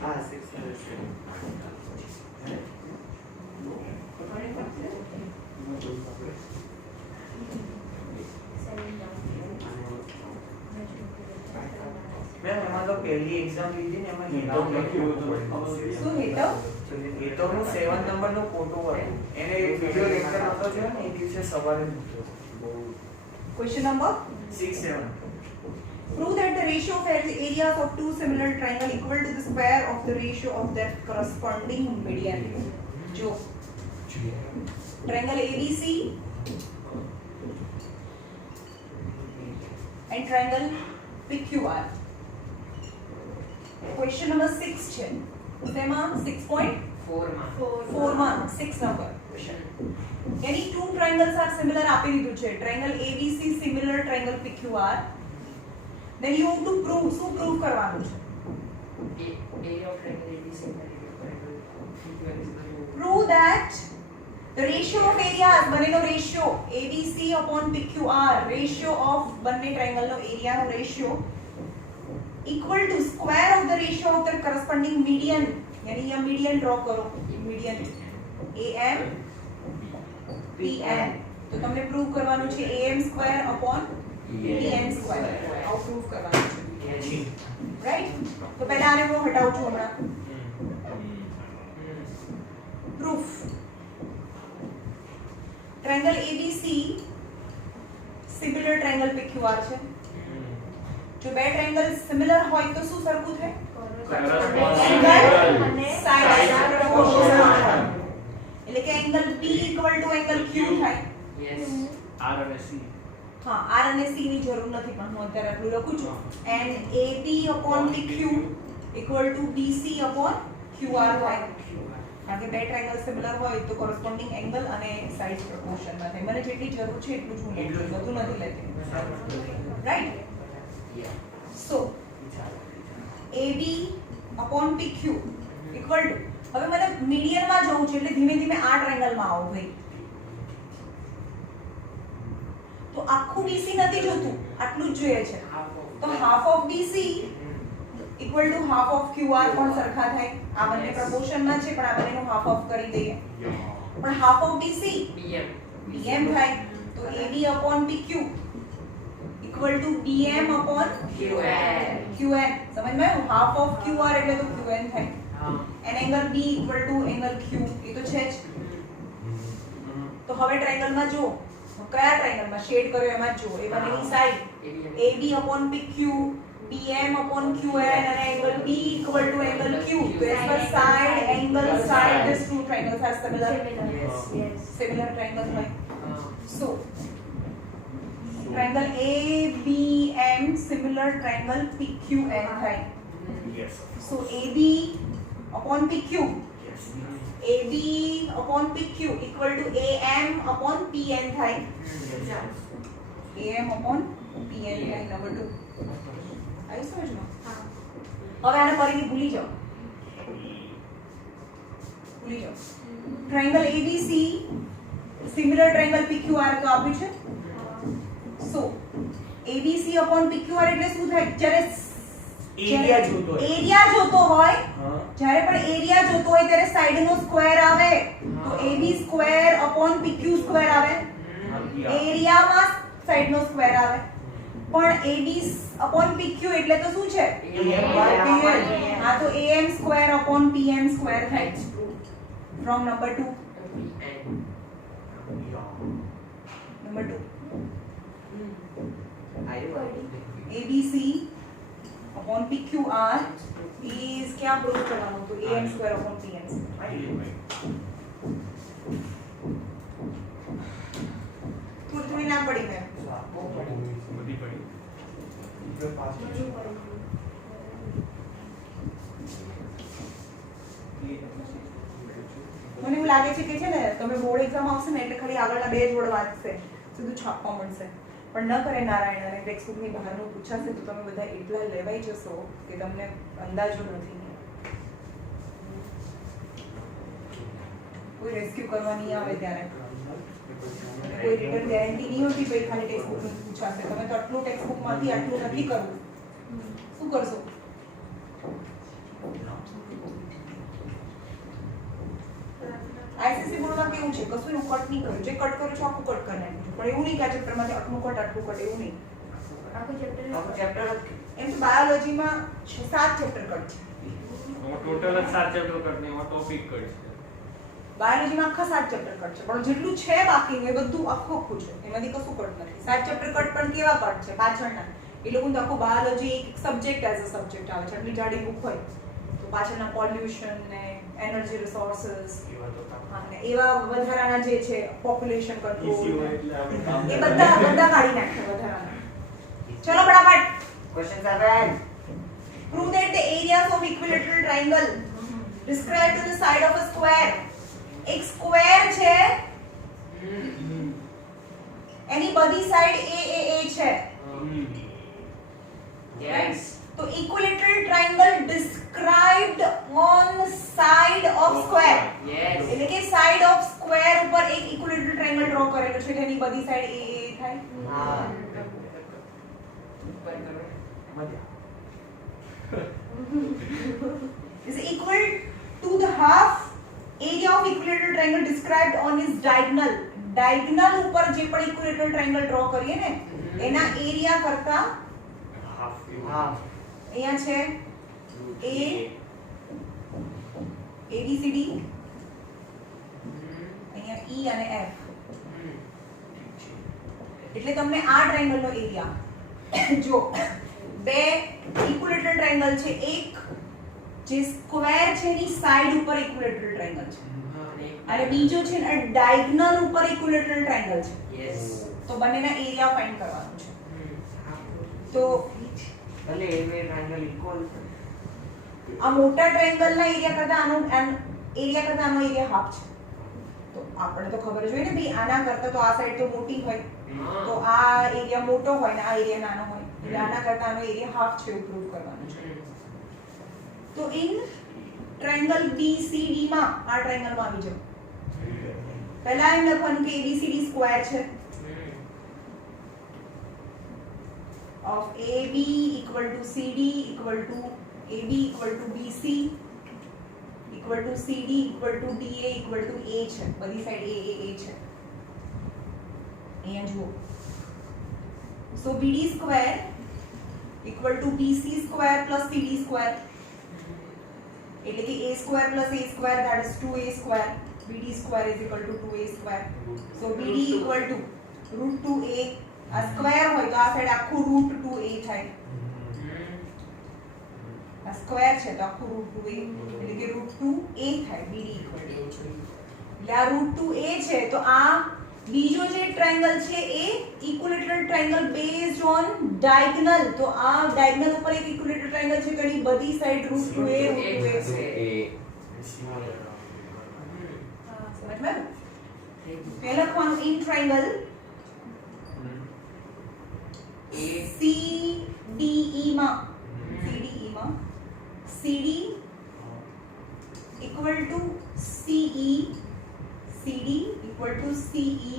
હા 6 7 ma'am એમાં તો પહેલી એક્ઝામ લીધી ને એમાં હેતવ લખ્યું હતું. શું હેતવ? હેતવનું 7 નંબરનું ફોટો હતું. એને વિડિયો લેક્ચર હતો છે ને એ દિવસે સવારે મૂક્યો. Question number 6 7 prove that the ratio of areas of two similar triangle equal to the square of the ratio of their corresponding median. जो triangle ABC and triangle PQR. Question number 6 છે. તેમાં 6.4 માં 6 નંબર ક્વેશ્ચન. यानी two triangles are similar આપી દીધું છે. triangle ABC similar triangle PQR. Then you have to prove. શું prove કરવાનું છે? Prove that the ratio of areas બંનેનો ratio ABC upon PQR ratio of બંને triangle no area no ratio equal to square of the ratio of the corresponding median. यानी ये median draw करो. median AM PM. તો તમને prove કરવાનું છે AM square upon PM square. આવું prove કરવાનું છે. રાઈટ? તો પહેલા આને હું હટાવું છું હમણાં. proof. triangle ABC similar triangle PQR છે. જો બે ટ્રાયેંગલ સિમિલર હોય તો શું સરખું થાય? Angle side proportional. એટલે કે angle B equal to angle Q થાય. R અને C. હા R અને C ની જરૂર નથી પણ હું અત્યારે આટલું લખું છું. and AB upon PQ equal to BC upon QR થાય. કારણ કે બે ટ્રાયેંગલ સિમિલર હોય તો કોરસ્પોન્ડિંગ એંગલ અને સાઇડ પ્રોપોર્શનમાં થાય. મને જેટલી જરૂર છે એટલું જ હું લખું છું, બધું નથી લેતી. Right? So AB upon PQ equal to હવે મને મીડિયન માં જવું છે એટલે ધીમે ધીમે આ ટ્રાયેંગલ માં આવો ભાઈ. તો આખું BC નથી જોતું, આટલું જ જોઈએ છે. તો half of BC equal to half of QR પણ સરખા થાય. આ બંને પ્રપોર્શન માં છે પણ આ બંનેનો half of કરી દઈએ. પણ half of BC BM થાય. તો AB upon PQ equal to BM upon QN. સમજ માં આવ્યું? half of QR એટલે તો QN થાય. and angle B equal to angle Q એ તો છે જ. તો હવે ટ્રાયેંગલ માં જો કયા ટ્રાયેંગલ માં શેડ કર્યો એમાં જો એ બંનેની side AB upon PQ BM upon QN and angle B equal to angle Q. So as per side angle side these two triangles are similar. Yes. Similar triangles હોય. So triangle ABM similar triangle PQN થાય. Yes. So AB upon PQ, Yes. AB upon PQ equal to AM upon PN થાય. Yes. AM upon PN થાય number 2. આવી સમજમાં? હા. હવે આને ફરીથી ભૂલી જાઓ. Triangle ABC similar triangle PQR તો આપ્યું છે. સો ABC upon PQR એટલે શું થાય? Area જોતો હોય. એરિયા જોતો હોય, હા. જ્યારે પણ એરિયા જોતો હોય ત્યારે સાઈડનો સ્ક્વેર આવે તો AB square upon PQ square આવે. એરિયામાં સાઈડનો સ્ક્વેર આવે. પણ AB upon PQ એટલે તો શું છે? હા, તો AM square upon PM square થાય. From number 2. Number 2. ABC upon PQR is क्या प्रूव करवाना? तो AM square upon PM square. थोड़ी ना पड़ी है. બધી પડી. મને એવું લાગે છે કે છે ને તમે બોર્ડ એક્ઝામ આવશે ને એટલે ખાલી આગળના બે જ વર્ડ વાંચશે, સીધું છાપવા મળશે. પણ ન કરે નારાયણ અને ટેક્સ્ટબુકની બહારનું પૂછાશે તો તમે બધા એટલા લેવાઈ જશો કે તમને અંદાજો નથી. કોઈ રેસ્ક્યુ કરવા નહીં આવે ત્યારે કોઈ રિટર્ન ગેરંટી નહીં હોતી. ભાઈ ખાલી ટેક્સ્ટબુકનું પૂછાશે, તમે તો આટલું ટેક્સ્ટબુકમાંથી આટલું નથી કરવું, શું કરશો? આઈસીસી બોર્ડમાં કેવું છે, કશું એવું કટ નહીં કર્યું, જે કટ કર્યું છે આખું કટ કરી નાખ્યું છે. પણ એવું નહીં કે આ ચેપ્ટરમાંથી આટલું કટ એવું નહીં. આખું ચેપ્ટર એમ તો બાયોલોજીમાં 7 ચેપ્ટર કટ છે. ટોટલ જ 7 ચેપ્ટર કરને એમાં ટોપિક કટ છે. બાયોલોજીમાં આખા 7 ચેપ્ટર કટ છે, પણ જેટલું છે બાકીનું એ બધું આખું છે, એમાંથી કશું કટ નથી. 7 ચેપ્ટર કટ પણ કેવા કટ છે પાછળના? એ લોકોનું તો આખું બાયોલોજી એક સબ્જેક્ટ એઝ અ સબ્જેક્ટ આવે છે. આટલી જાડી બુક હોય તો પાછળના પોલ્યુશન ને એનર્જી રિસોર્સિસ અને એવા વધારાના જે છે પોપ્યુલેશન કંટ્રોલ એ બધા કાઢી નાખે વધારાના. ચલો ફટાફટ. Question 7. Prove that the areas of equilateral triangle described to the side of a square. એક સ્ક્વેર છે એની બધી સાઈડ a છે. Yes. તો equilateral triangle described on side of square. Yes. એટલે કે સાઈડ ઓફ સ્ક્વેર ઉપર એક equilateral triangle ડ્રો કરેલો છે તેની બધી સાઈડ a થાય. હા. is equal to the half area of equilateral triangle described on its diagonal. diagonal ઉપર જે પણ equilateral triangle ડ્રો કરીએ ને એના એરિયા કરતા હાફ Half. અહીંયા છે a ABCD, અહીંયા E અને F. એટલે તમને આ ટ્રાયેંગલનો એરિયા જો બે ઇક્વિલેટરલ ટ્રાયેંગલ છે, એક જે સ્ક્વેર છે એની સાઈડ ઉપર ઇક્વિલેટરલ ટ્રાયેંગલ છે અને બીજો છે ને ડાયગોનલ ઉપર ઇક્વિલેટરલ ટ્રાયેંગલ છે. Yes. તો બંનેના એરિયા ફાઇન્ડ કરવાનું છે. તો ભલે એ બે ટ્રાયેંગલ ઇક્વલ છે. આ મોટા ટ્રાયેંગલના એરિયા કરતા આનો એરિયા હાફ છે. તો આપણે તો ખબર જ હોય ને ભાઈ આના કરતા તો આ સાઈડ તો મોટી હોય તો આ એરિયા મોટો હોય ને આ એરિયા નાનો હોય એટલે આના કરતા આનો એરિયા હાફ છે એવું પ્રૂવ કરવાનું છે. તો ઇન ટ્રાયેંગલ BCD માં આ ટ્રાયેંગલમાં આવી જાવ. પહેલા એમ લખવાનું કે ABCD સ્ક્વેર છે of AB equal to CD equal to AB equal to BC equal to CD equal to DA equal to A છે. બધી સાઈડ A છે. અહીંયા જુઓ. So BD square equal to BC square plus CD square એટલે કે A square plus A square that is 2A square. BD square is equal to 2A square. So BD equal to root 2A. આ square હોય તો આ side આખું route 2A થાય. આ square છે તો આખું રૂટ 2A એટલે કે રૂટ 2A થાય. BD equal to એટલે આ રૂટ 2A છે તો આ બીજો જે ટ્રાયેંગલ છે એ equilateral triangle based on diagonal. તો આ ડાયગોનલ ઉપર એક ઇક્વિલેટરલ ટ્રાયેંગલ છે કે એની બધી side route 2a route 2a છે. સમજ માં? એ લખવાનું ઇન ટ્રાયેંગલ CDE માં CD equal to CE, CD equal to CE.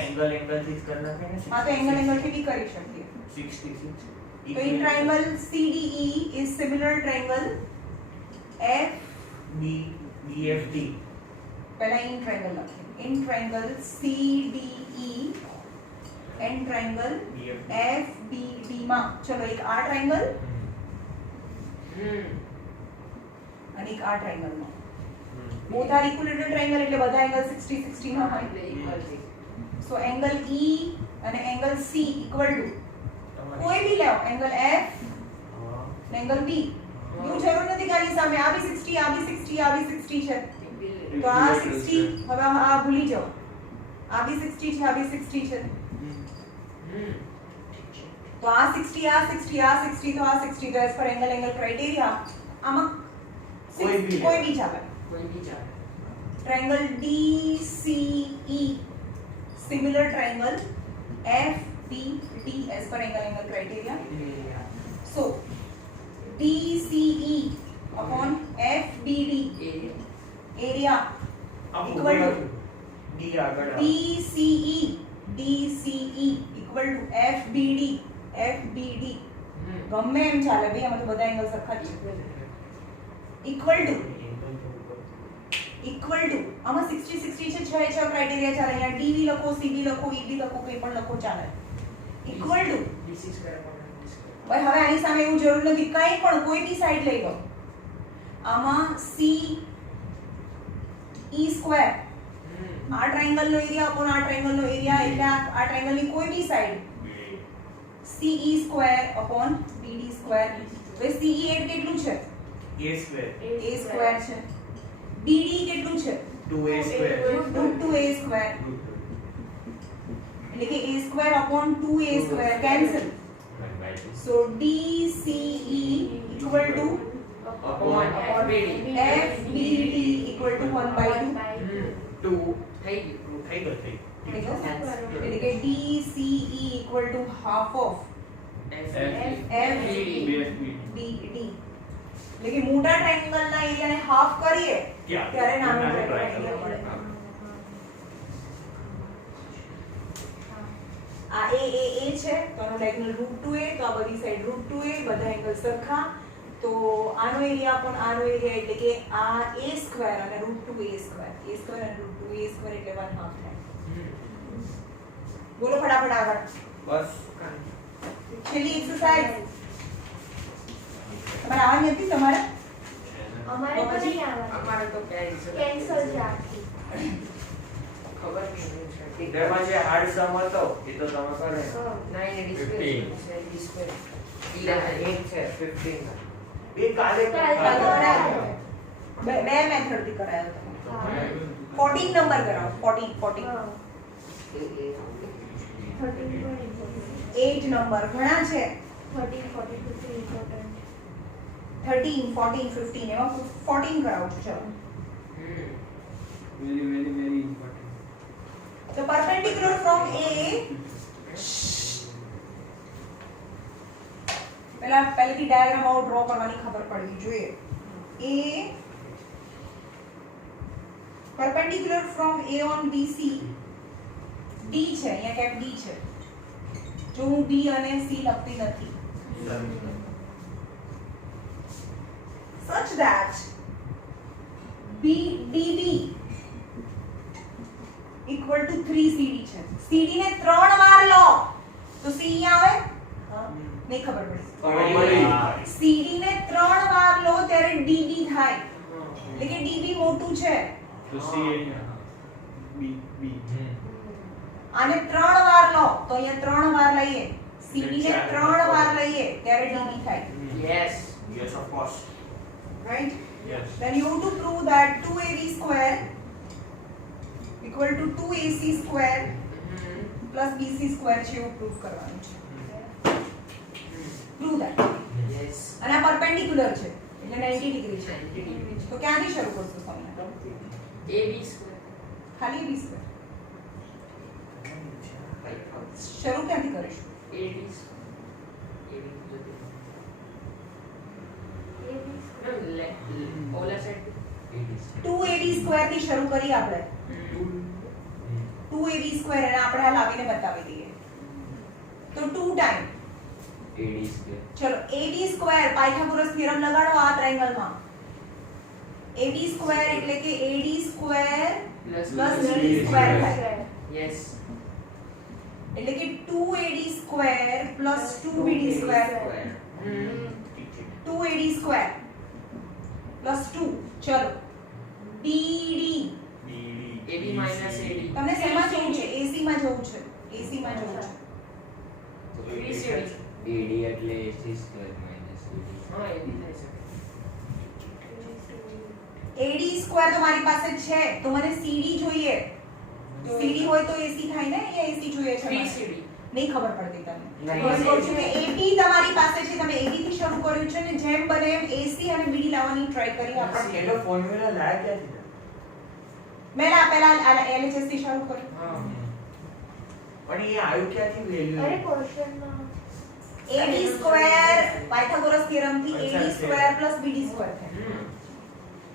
Angle થી જ કરना है ना. हाँ तो एंगल થી भी કરી શકીએ. 66. तो in triangle CDE is similar triangle BFD. पहला in triangle लखिए. In triangle CDE and triangle FBD માં ચલો એક આ ટ્રાયેંગલ અને એક આ ટ્રાયેંગલ માં both are equilateral triangle એટલે બધા એંગલ 60 60 ના હોય. સો એંગલ E અને એંગલ C ઇક્વલ ટુ કોઈ भी લેવો એંગલ F અને એંગલ B. એવું જરૂર નથી કે આની સામે આ બી 60 આ બી 60 આ બી 60 છે તો આ 60 હવે આ ભૂલી જાઓ આ બી 60 છે આ બી 60 છે तो आ 60 आ 60 आ 60 तो आ 60 तो एज पर एंगल क्राइटेरिया आमा कोई भी चाले triangle DCE similar triangle FBD as per angle criteria. So DCE upon FBD area equal to DCE equal to FBD ગમે એમ ચાલે ભાઈ આમાં તો બધા એંગલ સરખા જ છે. ઇક્વલ ટુ આમાં 60 60 છે 6 6 ક્રાઇટેરિયા ચાલે. અહીંયા DV લખો CB લખો EB લખો કંઈ પણ લખો ચાલે. ઇક્વલ ટુ ભાઈ હવે આની સામે એવું જરૂર નથી કંઈ પણ કોઈ બી સાઈડ લઈ લો. આમાં CE² આ ટ્રાયેંગલ નો એરિયા અપોન આ ટ્રાયેંગલ નો એરિયા એટલે આ ટ્રાયેંગલ ની કોઈ બી સાઈડ CE² upon BD². હવે CE કેટલું છે? A square. છે. BD કેટલું છે? 2A square. √2A². એટલે કે A² upon 2A² cancel. So DCE equal to Upon FBD equal to 1/2. 2 થઈ ગયું. એટલે કે DCE equal to half of FBD. એટલે કે મોટા ટ્રાયેંગલ ના એરિયાને હાફ કરીએ ત્યારે નાનો ટ્રાયેંગલ મળે. આ A છે તો આનો ડાયગોનલ √2a તો આ બધી સાઈડ √2a બધા એંગલ સરખા તો આનો એરિયા પણ આનો એરિયા એટલે કે આ A² અને √2a² અને √2a² એટલે 1/2 થાય. બોલો ફટાફટ આગળ. બસ છેલ્લી એક્સરસાઇઝ તમારે આવવાની હતી તમારે અમારે તો નહીં આવવાનું. અમારે તો કેન્સલ છે આખી. ખબર નહીં તેમાં જે હાર્ડ સમ હતો એ તો તમે કરે. 8 છે 15 એ કાલે કરાયો. બે મેથડ થી કરાયો તમે. હા. 14 નંબર કરાવો 14 હા. 13 પણ important. 8 નંબર ઘણા છે 13 42 તો important. 13 14 15 એમાં 14 કરાવું છું. ચલો very important. તો perpendicular from A પહેલેથી ડાયાગ્રામ આવો ડ્રો કરવાની ખબર પડવી જોઈએ. A perpendicular from A on BC D છે અહીંયા ક્યાંક D છે જો હું B અને C લખતી નથી such that DB equal to 3CD છે. CD ને 3 વાર લો તો C અહીંયા આવે નહીં ખબર પડી. CD ને 3 વાર લો ત્યારે DB થાય એટલે કે DB મોટું છે તો C B આને 3 વાર લો તો અહીંયા 3 વાર લઈએ CD ને 3 વાર લઈએ ત્યારે DB થાય. Yes. yes of course. Right? yes Then you have to prove that 2AB square equal to 2ac square plus bc square છે એવું પ્રૂવ કરવાનું છે. Prove that. Yes. અને આ પરપેન્ડિક્યુલર છે એટલે 90 ડિગ્રી છે. તો ક્યાંથી શરૂ કરશું તમને? AB square. ખાલી b સ્ક્વેર. શરૂ ક્યાંથી કરીશું? AD square. AB જતી. ઓલા સાઈડ 2ab સ્ક્વેર થી શરૂ કરી આપણે. 2ab સ્ક્વેર અને આપણે આ લાવીને બતાવી દઈએ. તો 2 ટાઈમ AD square. ચલો ab સ્ક્વેર પાયથાગોરસ થિયરમ લગાડો આ ટ્રાયેંગલમાં. ab સ્ક્વેર એટલે કે ad square plus plus bd square થાય. યસ. એટલે કે 2ad square plus 2bd square. 2ad square plus 2 ચલો bd AB minus AD. તમને શેમાં જવું છે? ac માં જવું છે. ac માં જવું છે. તો AD AD એટલે AC square minus AD. હા AB થાય છે. ad સ્ક્વેર તો મારી પાસે છે તો મને cd જોઈએ. cd હોય તો ac થાય ને? અહીંયા ac જોઈએ છે મને. 3CD. નહીં ખબર પડતી તમને. નહીં. હું કહું છું કે ab તમારી પાસે છે, તમે ab થી શરૂ કર્યું છે ને જેમ બને એમ ac અને bd લાવવાની ટ્રાય કરી આપણે. પણ એનો ફોર્મ્યુલા લાયા ક્યાંથી? મેં પહેલા LHS થી શરૂ કર્યું. હા. પણ એ આવ્યું ક્યાંથી વેલ્યુ? અરે ક્વેશ્ચનમાં ad સ્ક્વેર પાયથાગોરસ થિયરમ થી ad square plus bd square થાય.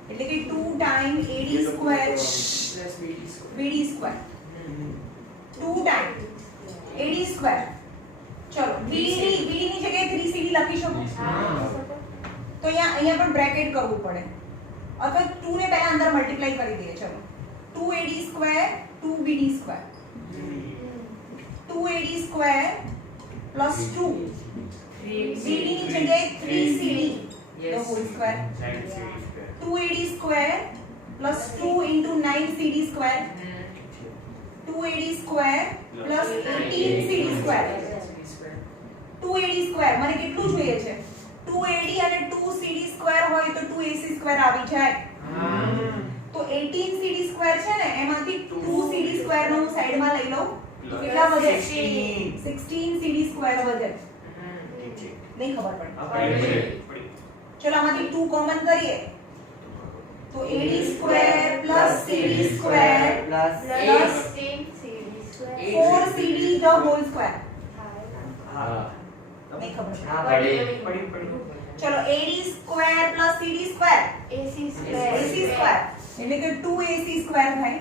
એટલે કે 2 time ad square plus BD square. bd square 2 time ad square. ચલો bd ની જગ્યાએ 3cd લખી શકો. તો અહીંયા પણ બ્રેકેટ કરવું પડે અથવા 2 ને પહેલા અંદર મલ્ટીપ્લાય કરી દઈએ. ચલો 2ad square 2bd square 2ad square plus 2 bd ની જગ્યાએ 3cd the whole square. 2ad square plus 2 into 9cd square. 2ad square plus 18cd square. 2ad square મને કેટલું જોઈએ છે? 2ad અને 2cd square હોય તો 2ac square આવી જાય. તો 18cd square છે ને એમાંથી 2cd square નો હું સાઈડમાં લઈ લઉં તો કેટલા વધે? 16cd square વધે. નહીં ખબર પડે. ચલો આમાંથી 2 કોમન કરીએ તો ad square plus cd square plus plus 16cd square 4cd the whole square. હા નહીં ખબર છે. હા પડી. પડી. ચલો ad square plus cd square AC ac square square એટલે કે 2ac square થાય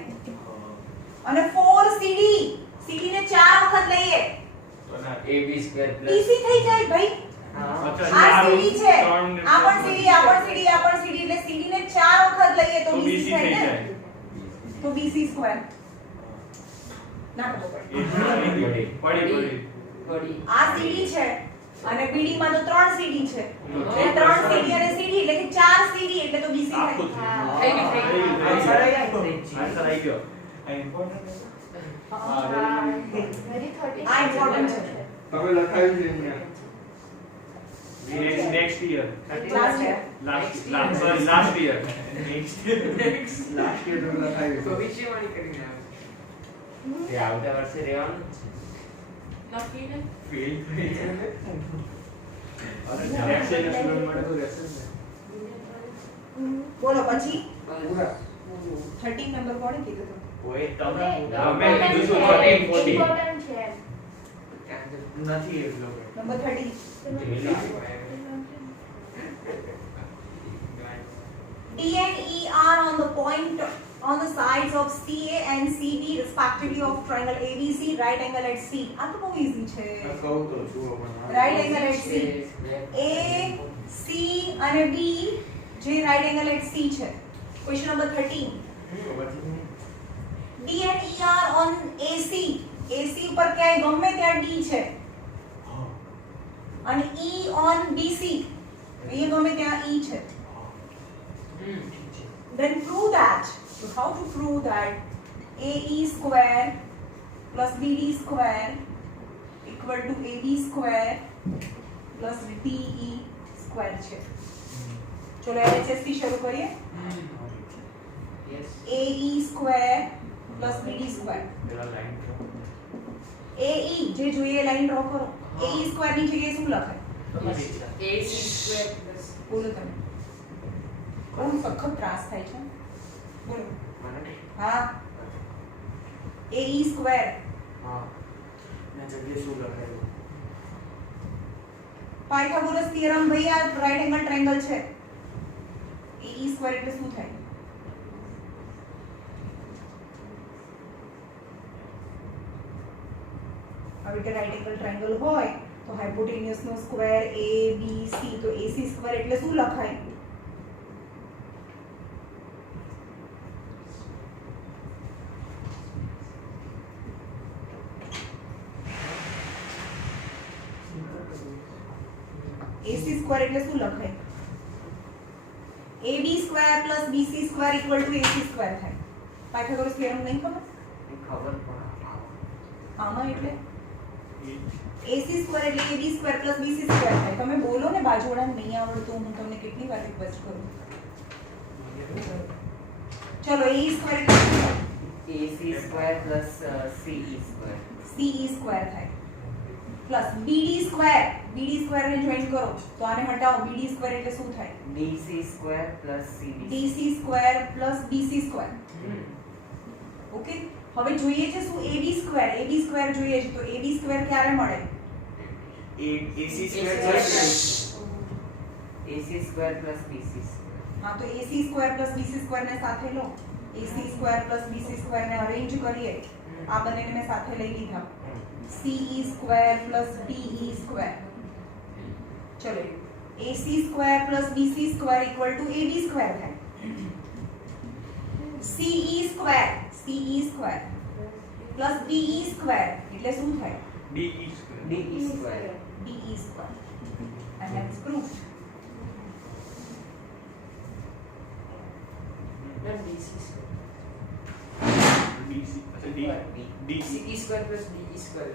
અને 4cd cd ને 4 વખત લઈએ AB square plus bc થઈ જાય ભાઈ. આ cd છે, આ પણ cd, આ પણ cd, આ પણ cd એટલે cd ને 4 વખત લઈએ તો bc થાય ને. તો bc square ના ખબર પડે. પડી. આ cd છે અને bd માં તો 3 cd છે એટલે 3 cd અને cd એટલે કે 4 cd એટલે તો bc થાય. થઈ ગયું. આન્સર આવી ગયો. very 30 આ important છે. તમે લખાયું છે અહીંયા. Next year. Last year. Last year. Next last year તો લખાયું છે. ભવિષ્યવાણી કરીને આવે. તે આવતા વર્ષે રહેવાનું જ છે. લખીને fail થઈ જાય. અને next year student માટે તો રહેશે જ ને. બોલો પછી પૂરા 13 નંબર કોણે કીધું હતું? ઓય તમે અમે કીધું છું 13, 14. important છે નથી એટલો number 30 D and E are on the point on the sides of CA and CB respectively of triangle ABC, right angle at C. આ તો બહુ easy છે. કહું તો છું પણ Right angle at C. A, C અને B જે right angle at C છે. Question number 13. D and E are on AC. AC ઉપર ક્યાંય ગમે ત્યાં D છે. અને E on BC. અહીંયા ગમે ત્યાં E છે. Then prove that. So how to prove that AE square plus BD square equal to AB square plus DE square છે. ચલો LHS થી શરૂ કરીએ. યસ. AE square પ્લસ બીડી સ્ક્વેર પેલા લાઈન AE જે જોઈએ લાઈન ડ્રો કરો AE સ્ક્વેર ની જગ્યાએ શું લખાય AC square plus બોલો તમે બહુ સખત ત્રાસ થાય છે બોલો મને હા AE સ્ક્વેર હા ના જગ્યાએ શું લખાયું પાયથાગોરસ થિયરમ ભાઈ આ રાઈટ એંગલ ટ્રાયેંગલ છે AE સ્ક્વેર એટલે શું થાય આવી રીતે રાઈટ એંગલ ટ્રાયેંગલ હોય તો હાઇપોટેન્યુસ નો સ્ક્વેર ABC તો AC સ્ક્વેર એટલે શું લખાય AC સ્ક્વેર એટલે શું લખાય AB square plus BC square equal to AC square થાય પાયથાગોરસ થિયરમ નહીં ખબર એ ખબર પણ આમાં એટલે AC સ્ક્વેર એટલે AB square plus BC square થાય તમે બોલો ને બાજુવાળાને નહીં આવડતું હું તમને કેટલી વાર રિક્વેસ્ટ કરું ચલો AE સ્ક્વેર એટલે શું થાય AC square plus CE square. CE square થાય પ્લસ BD સ્ક્વેર ને જોઈન કરો તો આને હટાવો BD સ્ક્વેર એટલે શું થાય DC square plus CB. DC square plus BC square okay હવે જોઈએ છે શું AB સ્ક્વેર જોઈએ છે તો AB સ્ક્વેર ક્યારે મળે AC square AC square plus BC square. હા તો AC square plus BC square ને સાથે લો AC square plus BC square ને અરેન્જ કરીએ આ બંનેને મેં સાથે લઈ લીધા CE square plus DE square ચલો AC square plus BC square equal to AB square થાય CE square plus DE square એટલે શું થાય DE square DE square. DE square and that's proved Not DC square. BC अच्छा DC CE square plus DE square.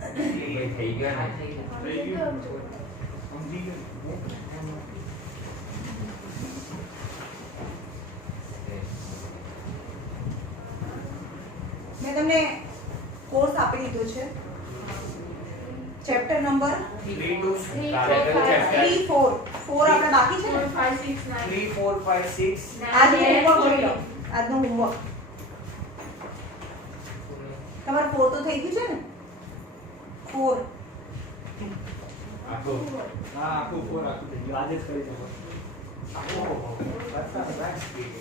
ભાઈ થઈ ગયો આ ને થઈ ગયું. થઈ ગયું સમજી ગયો મેં તમને કોર્સ આપી દીધો છે ચેપ્ટર નંબર 3 to 3, 4, 5, 3 4 આપણે બાકી છે ને 4, 5, 6, 9. 3 4 5 6 આજનો હોમવર્ક જોઈ લો આજનો હોમવર્ક તમારું 4 તો થઈ ગયું છે ને 4 આખો હા આખું ફોર આખું થઈ ગયું આજે જ કરી દેવો ઓહો that's big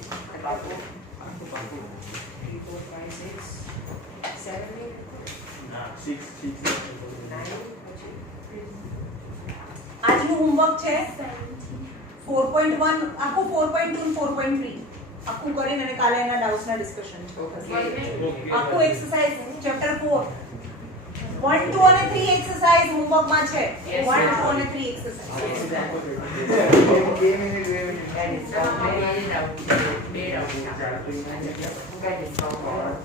આખું પાકું 3, 4, 5, 6, 7, 8, ના 6 9. આજનું હોમવર્ક છે 17. 4.1 આખું 4.2 અને 4.3 આખું કરીને અને કાલે એના ડાઉટ્સના ડિસ્કશન છે આખું એક્સરસાઇઝ ચેપ્ટર 4 1 2 અને 3 એક્સરસાઇઝ હોમવર્કમાં છે 1 2 અને 3 exercise 2 minute That is not very doubt. They doubt. Okay, this one.